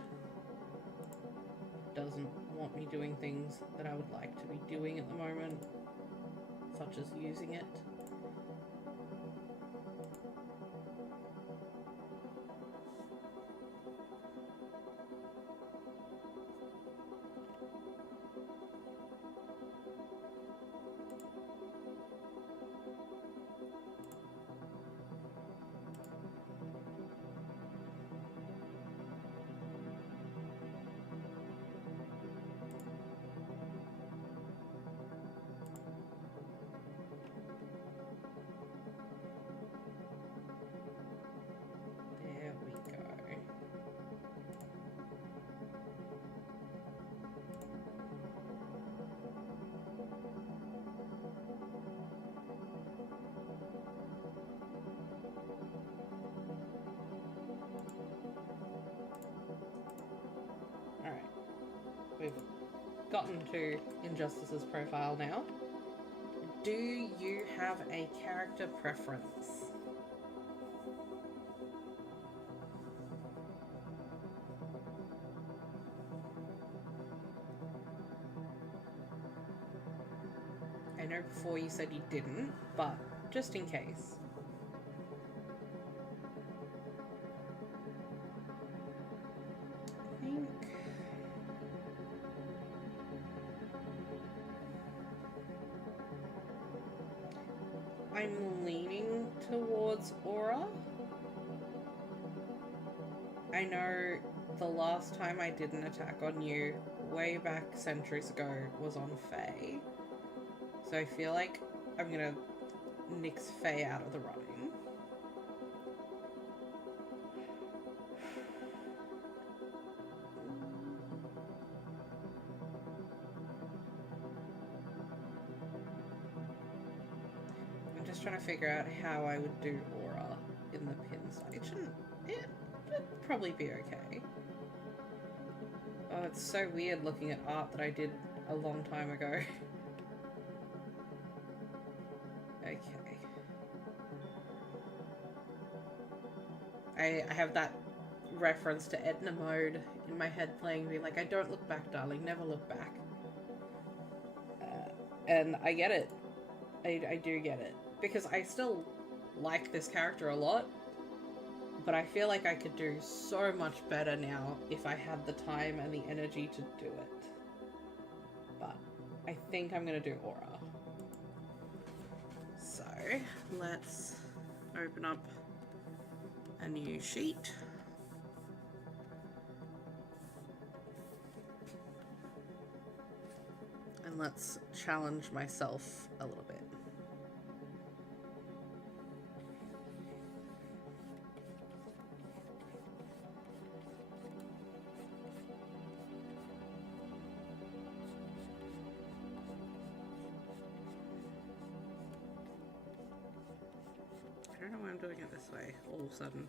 Doesn't want me doing things that I would like to be doing at the moment, such as using it. gotten to Injustice's profile now. Do you have a character preference? I know before you said you didn't, but just in case. I think I'm leaning towards Aura. I know the last time I did an attack on you, way back centuries ago, was on Faye. So I feel like I'm gonna nix Faye out of the running. I'm just trying to figure out how I would do Aura in the pins. It shouldn't... It'd probably be okay. Oh, it's so weird looking at art that I did a long time ago. Okay. I have that reference to Edna Mode in my head playing, being like, I don't look back, darling, never look back. And I get it. I do get it. Because I still like this character a lot, but I feel like I could do so much better now if I had the time and the energy to do it. But I think I'm going to do Aura. So let's open up a new sheet. And let's challenge myself a little bit. I don't know why I'm doing it this way all of a sudden.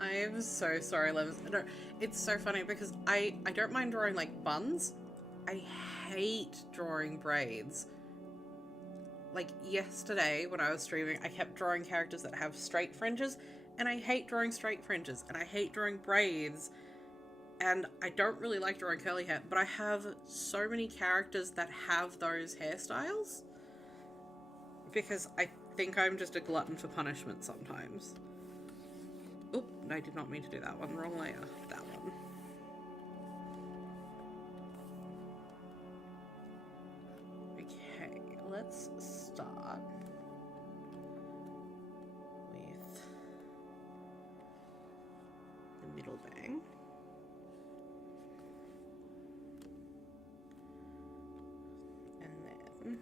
I am so sorry, Lemons. No, it's so funny because I don't mind drawing like buns. I hate drawing braids. Like yesterday when I was streaming, I kept drawing characters that have straight fringes, and I hate drawing straight fringes, and I hate drawing braids, and I don't really like drawing curly hair, but I have so many characters that have those hairstyles because I think I'm just a glutton for punishment sometimes. Oop, I did not mean to do that one. Wrong layer. That one. Okay, let's start with the middle bang. And then...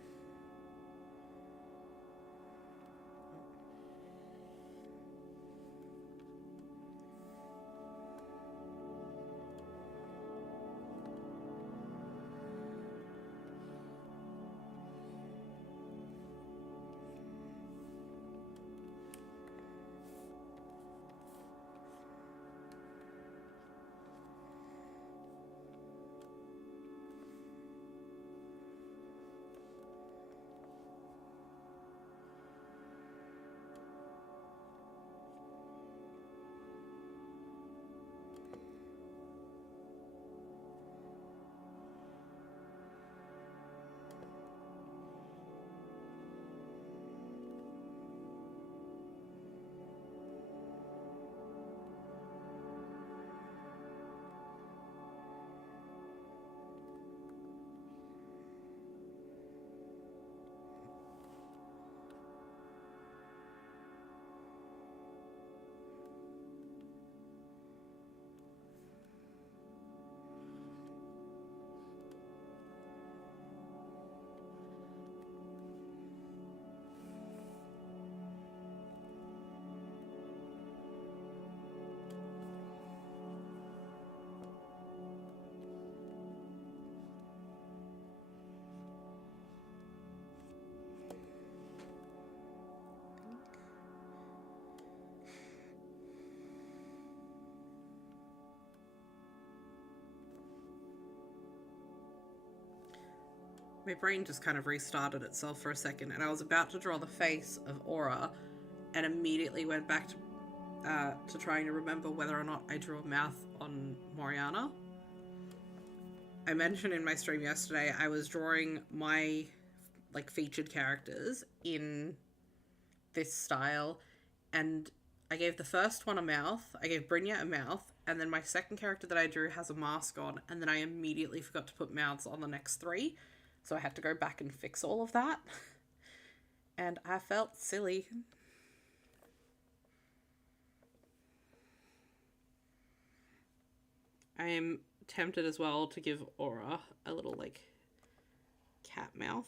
My brain just kind of restarted itself for a second, and I was about to draw the face of Aura, and immediately went back to trying to remember whether or not I drew a mouth on Moriana. I mentioned in my stream yesterday I was drawing my featured characters in this style, and I gave the first one a mouth, I gave Brynja a mouth, and then my second character that I drew has a mask on, and then I immediately forgot to put mouths on the next three, so I had to go back and fix all of that. And I felt silly. I am tempted as well to give Aura a little, cat mouth.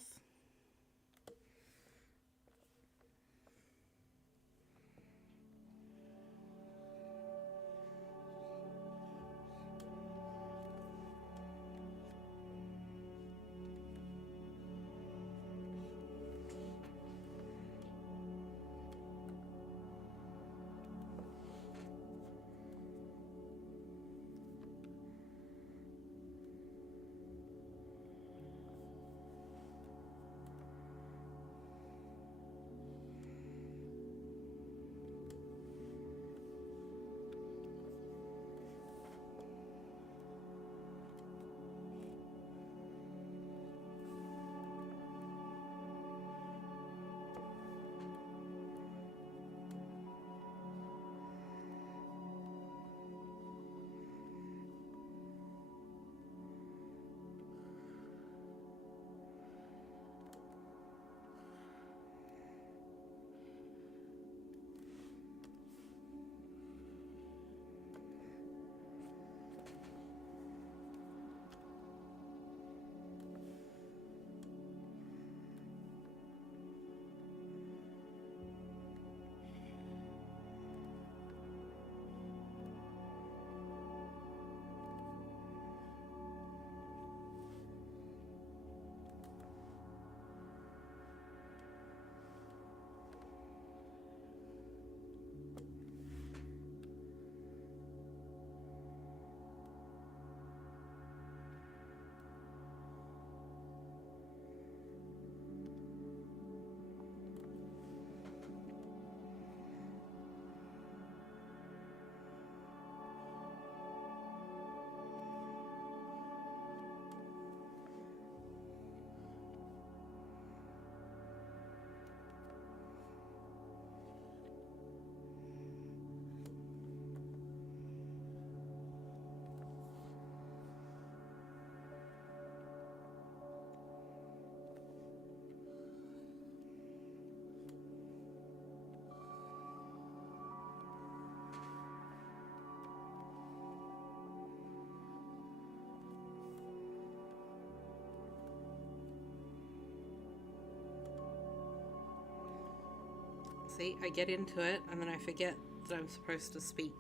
See, I get into it, and then I forget that I'm supposed to speak.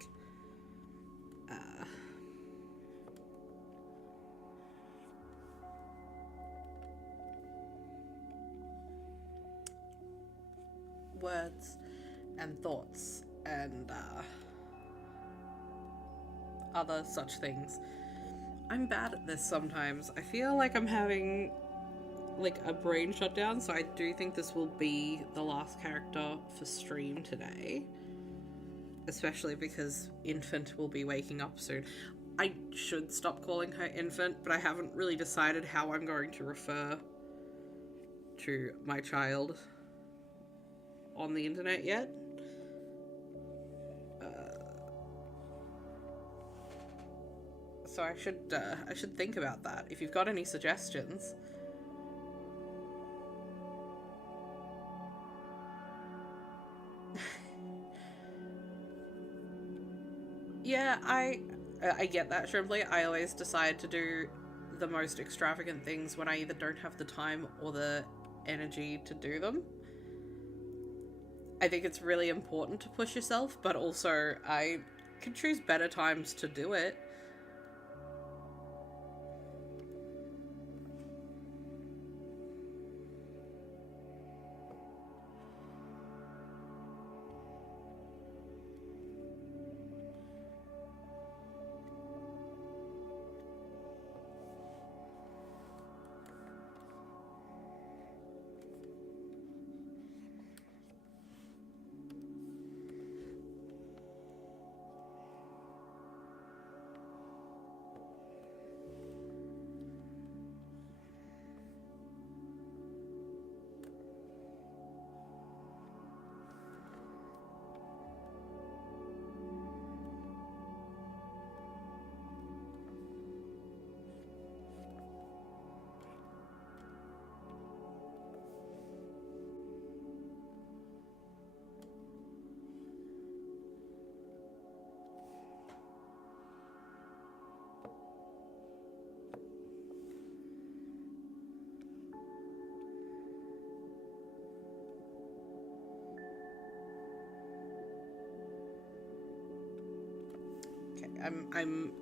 Words and thoughts and other such things. I'm bad at this sometimes. I feel like I'm having a brain shutdown, so I do think this will be the last character for stream today, especially because Infant will be waking up soon. I should stop calling her Infant, but I haven't really decided how I'm going to refer to my child on the internet yet. So I should think about that. If you've got any suggestions. Yeah, I get that, Shrimply. I always decide to do the most extravagant things when I either don't have the time or the energy to do them. I think it's really important to push yourself, but also I can choose better times to do it. I'm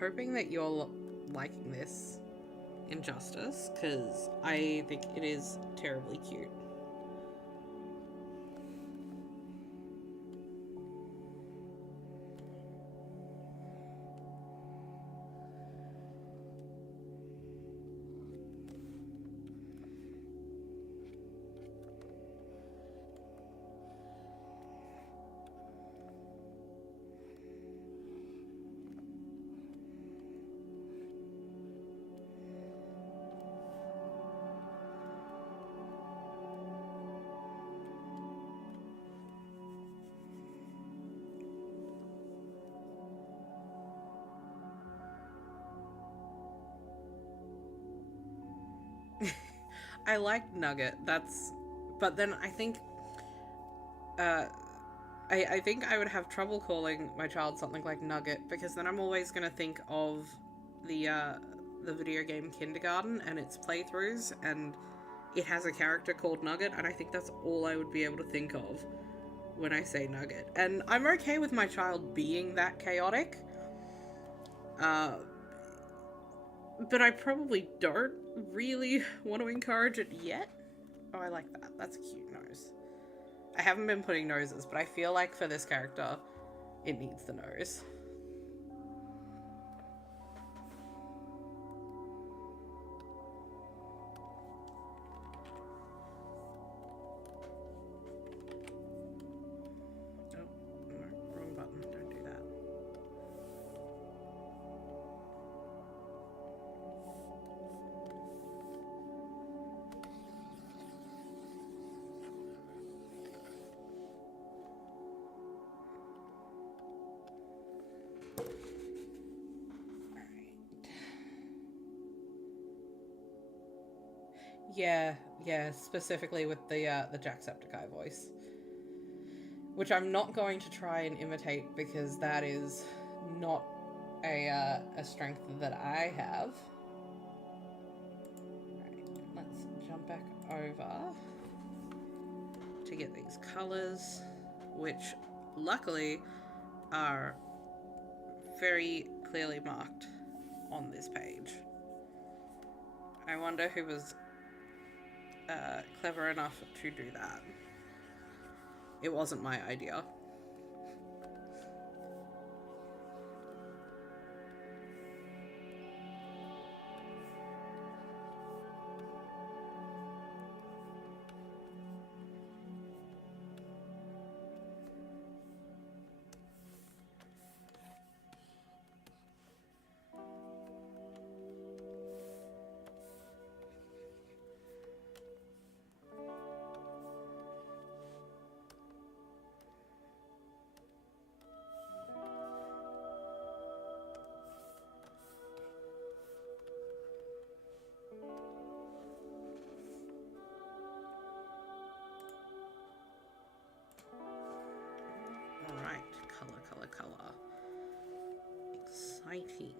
hoping that you're liking this Injustice, because I think it is terribly cute. I like Nugget. But then I think, uh, I think I would have trouble calling my child something like Nugget, because then I'm always gonna think of the uh, the video game Kindergarten and its playthroughs, and it has a character called Nugget, and I think that's all I would be able to think of when I say Nugget. And I'm okay with my child being that chaotic, uh, but I probably don't really want to encourage it yet. Oh, I like that. That's a cute nose. I haven't been putting noses, but I feel like for this character, it needs the nose. Oh, no, wrong button. Don't do that. Yeah, specifically with the Jacksepticeye voice, which I'm not going to try and imitate, because that is not a strength that I have. Right, let's jump back over to get these colors, which luckily are very clearly marked on this page. I wonder who was clever enough to do that. It wasn't my idea. Alright, color. Exciting.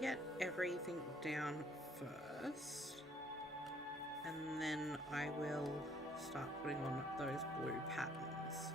Get everything down first, and then I will start putting on those blue patterns.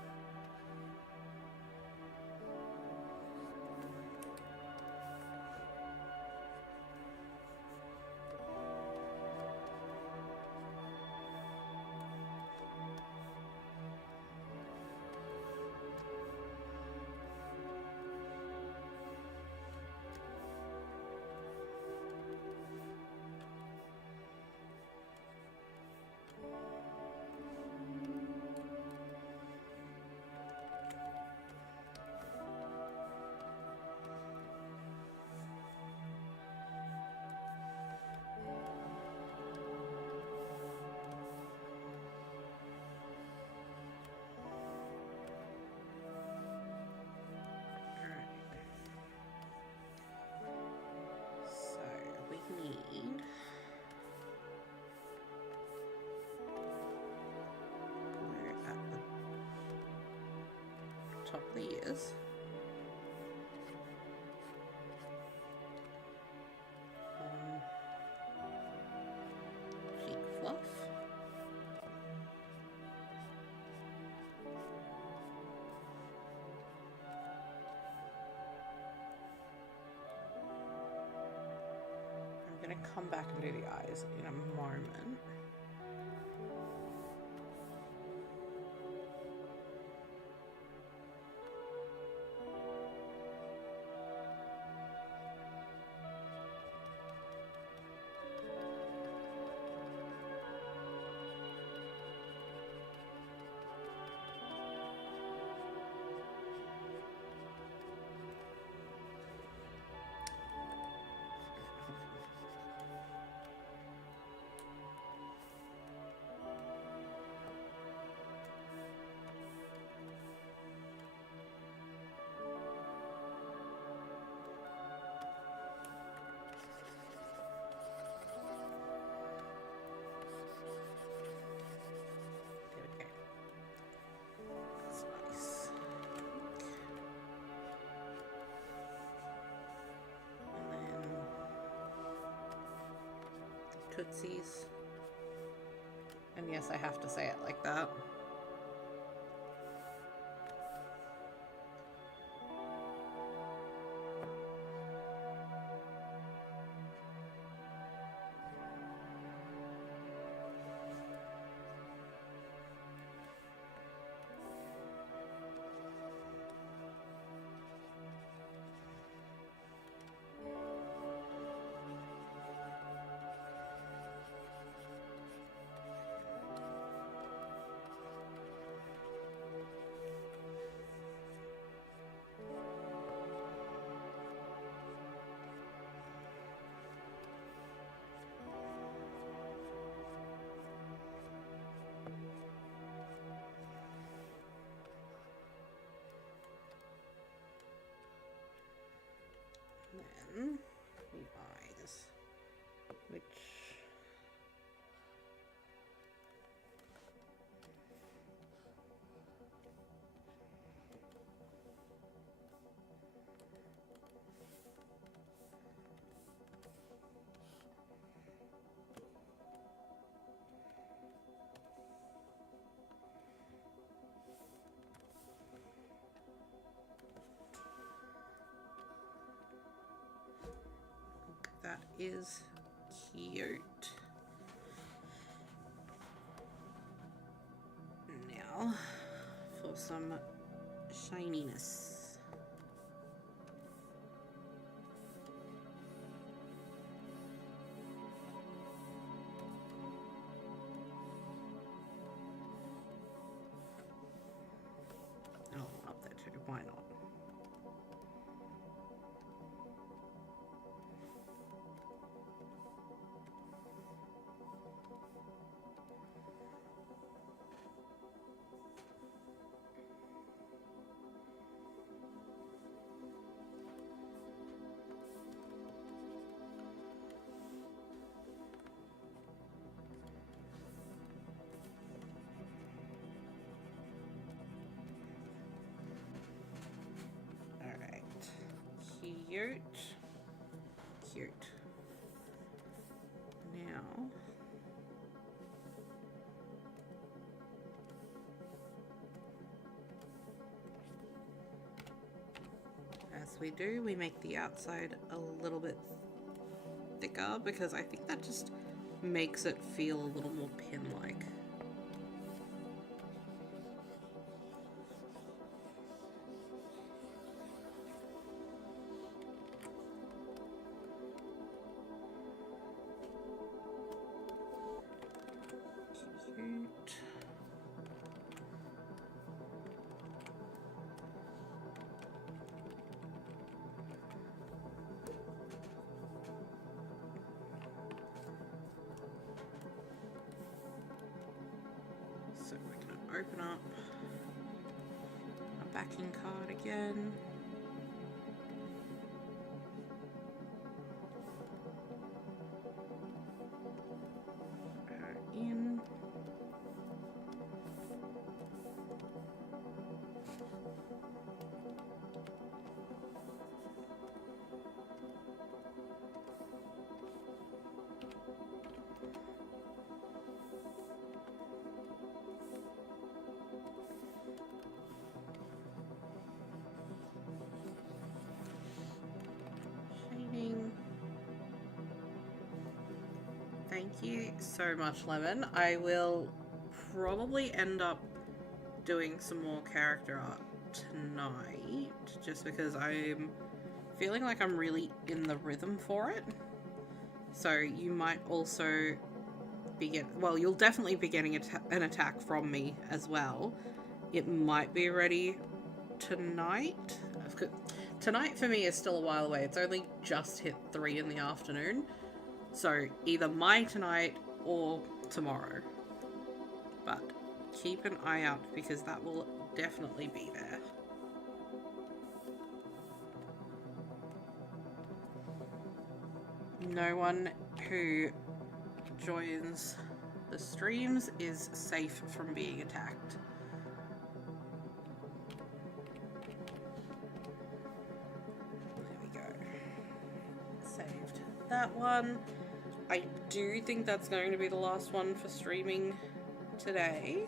top of the ears. Cheek fluff. I'm going to come back and do the eyes in a moment. Tootsies. And yes, I have to say it like that. Then the eyes, which that is cute. Now for some shininess. Oh, up there too. Why not? Cute. Cute. Now, as we do, we make the outside a little bit thicker because I think that just makes it feel a little more pin-like. So we're going to open up a backing card again. Her in. you so much, Lemon. I will probably end up doing some more character art tonight, just because I'm feeling like I'm really in the rhythm for it. So you might also be you'll definitely be getting an attack from me as well. It might be ready tonight. Tonight for me is still a while away. It's only just hit 3 in the afternoon. So either my tonight or tomorrow. But keep an eye out because that will definitely be there. No one who joins the streams is safe from being attacked. There we go. Saved that one. I do think that's going to be the last one for streaming today.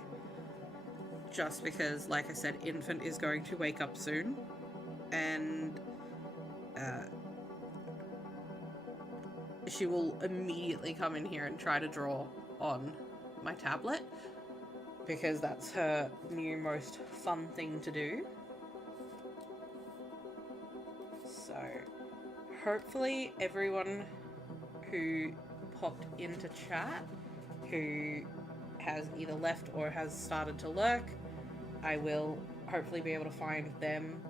Just because, like I said, Infant is going to wake up soon. And she will immediately come in here and try to draw on my tablet. Because that's her new most fun thing to do. So, hopefully everyone who popped into chat, who has either left or has started to lurk, I will hopefully be able to find them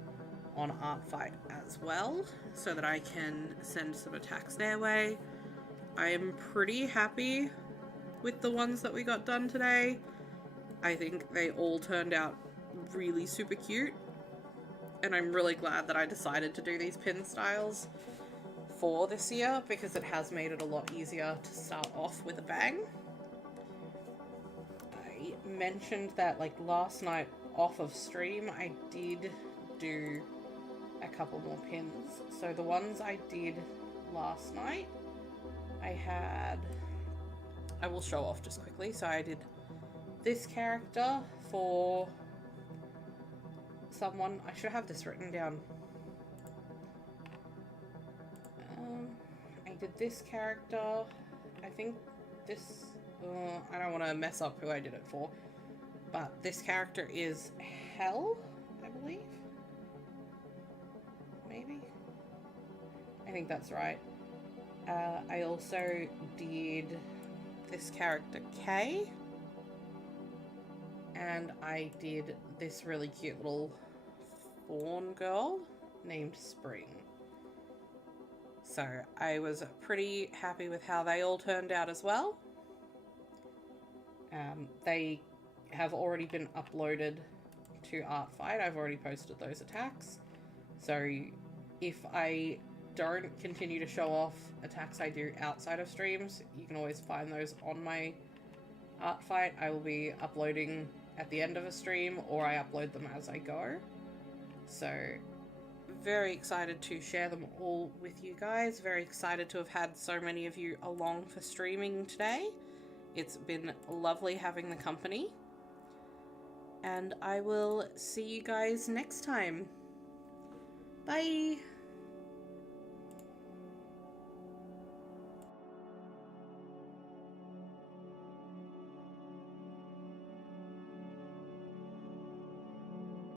on Artfight as well, so that I can send some attacks their way. I am pretty happy with the ones that we got done today. I think they all turned out really super cute, and I'm really glad that I decided to do these pin styles for this year, because it has made it a lot easier to start off with a bang. I mentioned that like last night off of stream I did do a couple more pins. So the ones I did last night, I will show off just quickly. So I did this character for someone. I should have this written down. I did this character. I think this... I don't want to mess up who I did it for. But this character is Hell, I believe. Maybe? I think that's right. I also did this character Kay. And I did this really cute little fawn girl named Spring. So I was pretty happy with how they all turned out as well. They have already been uploaded to Artfight. I've already posted those attacks. So if I don't continue to show off attacks I do outside of streams, you can always find those on my Artfight. I will be uploading at the end of a stream, or I upload them as I go. So very excited to share them all with you guys. Very excited to have had so many of you along for streaming today. It's been lovely having the company. And I will see you guys next time. Bye!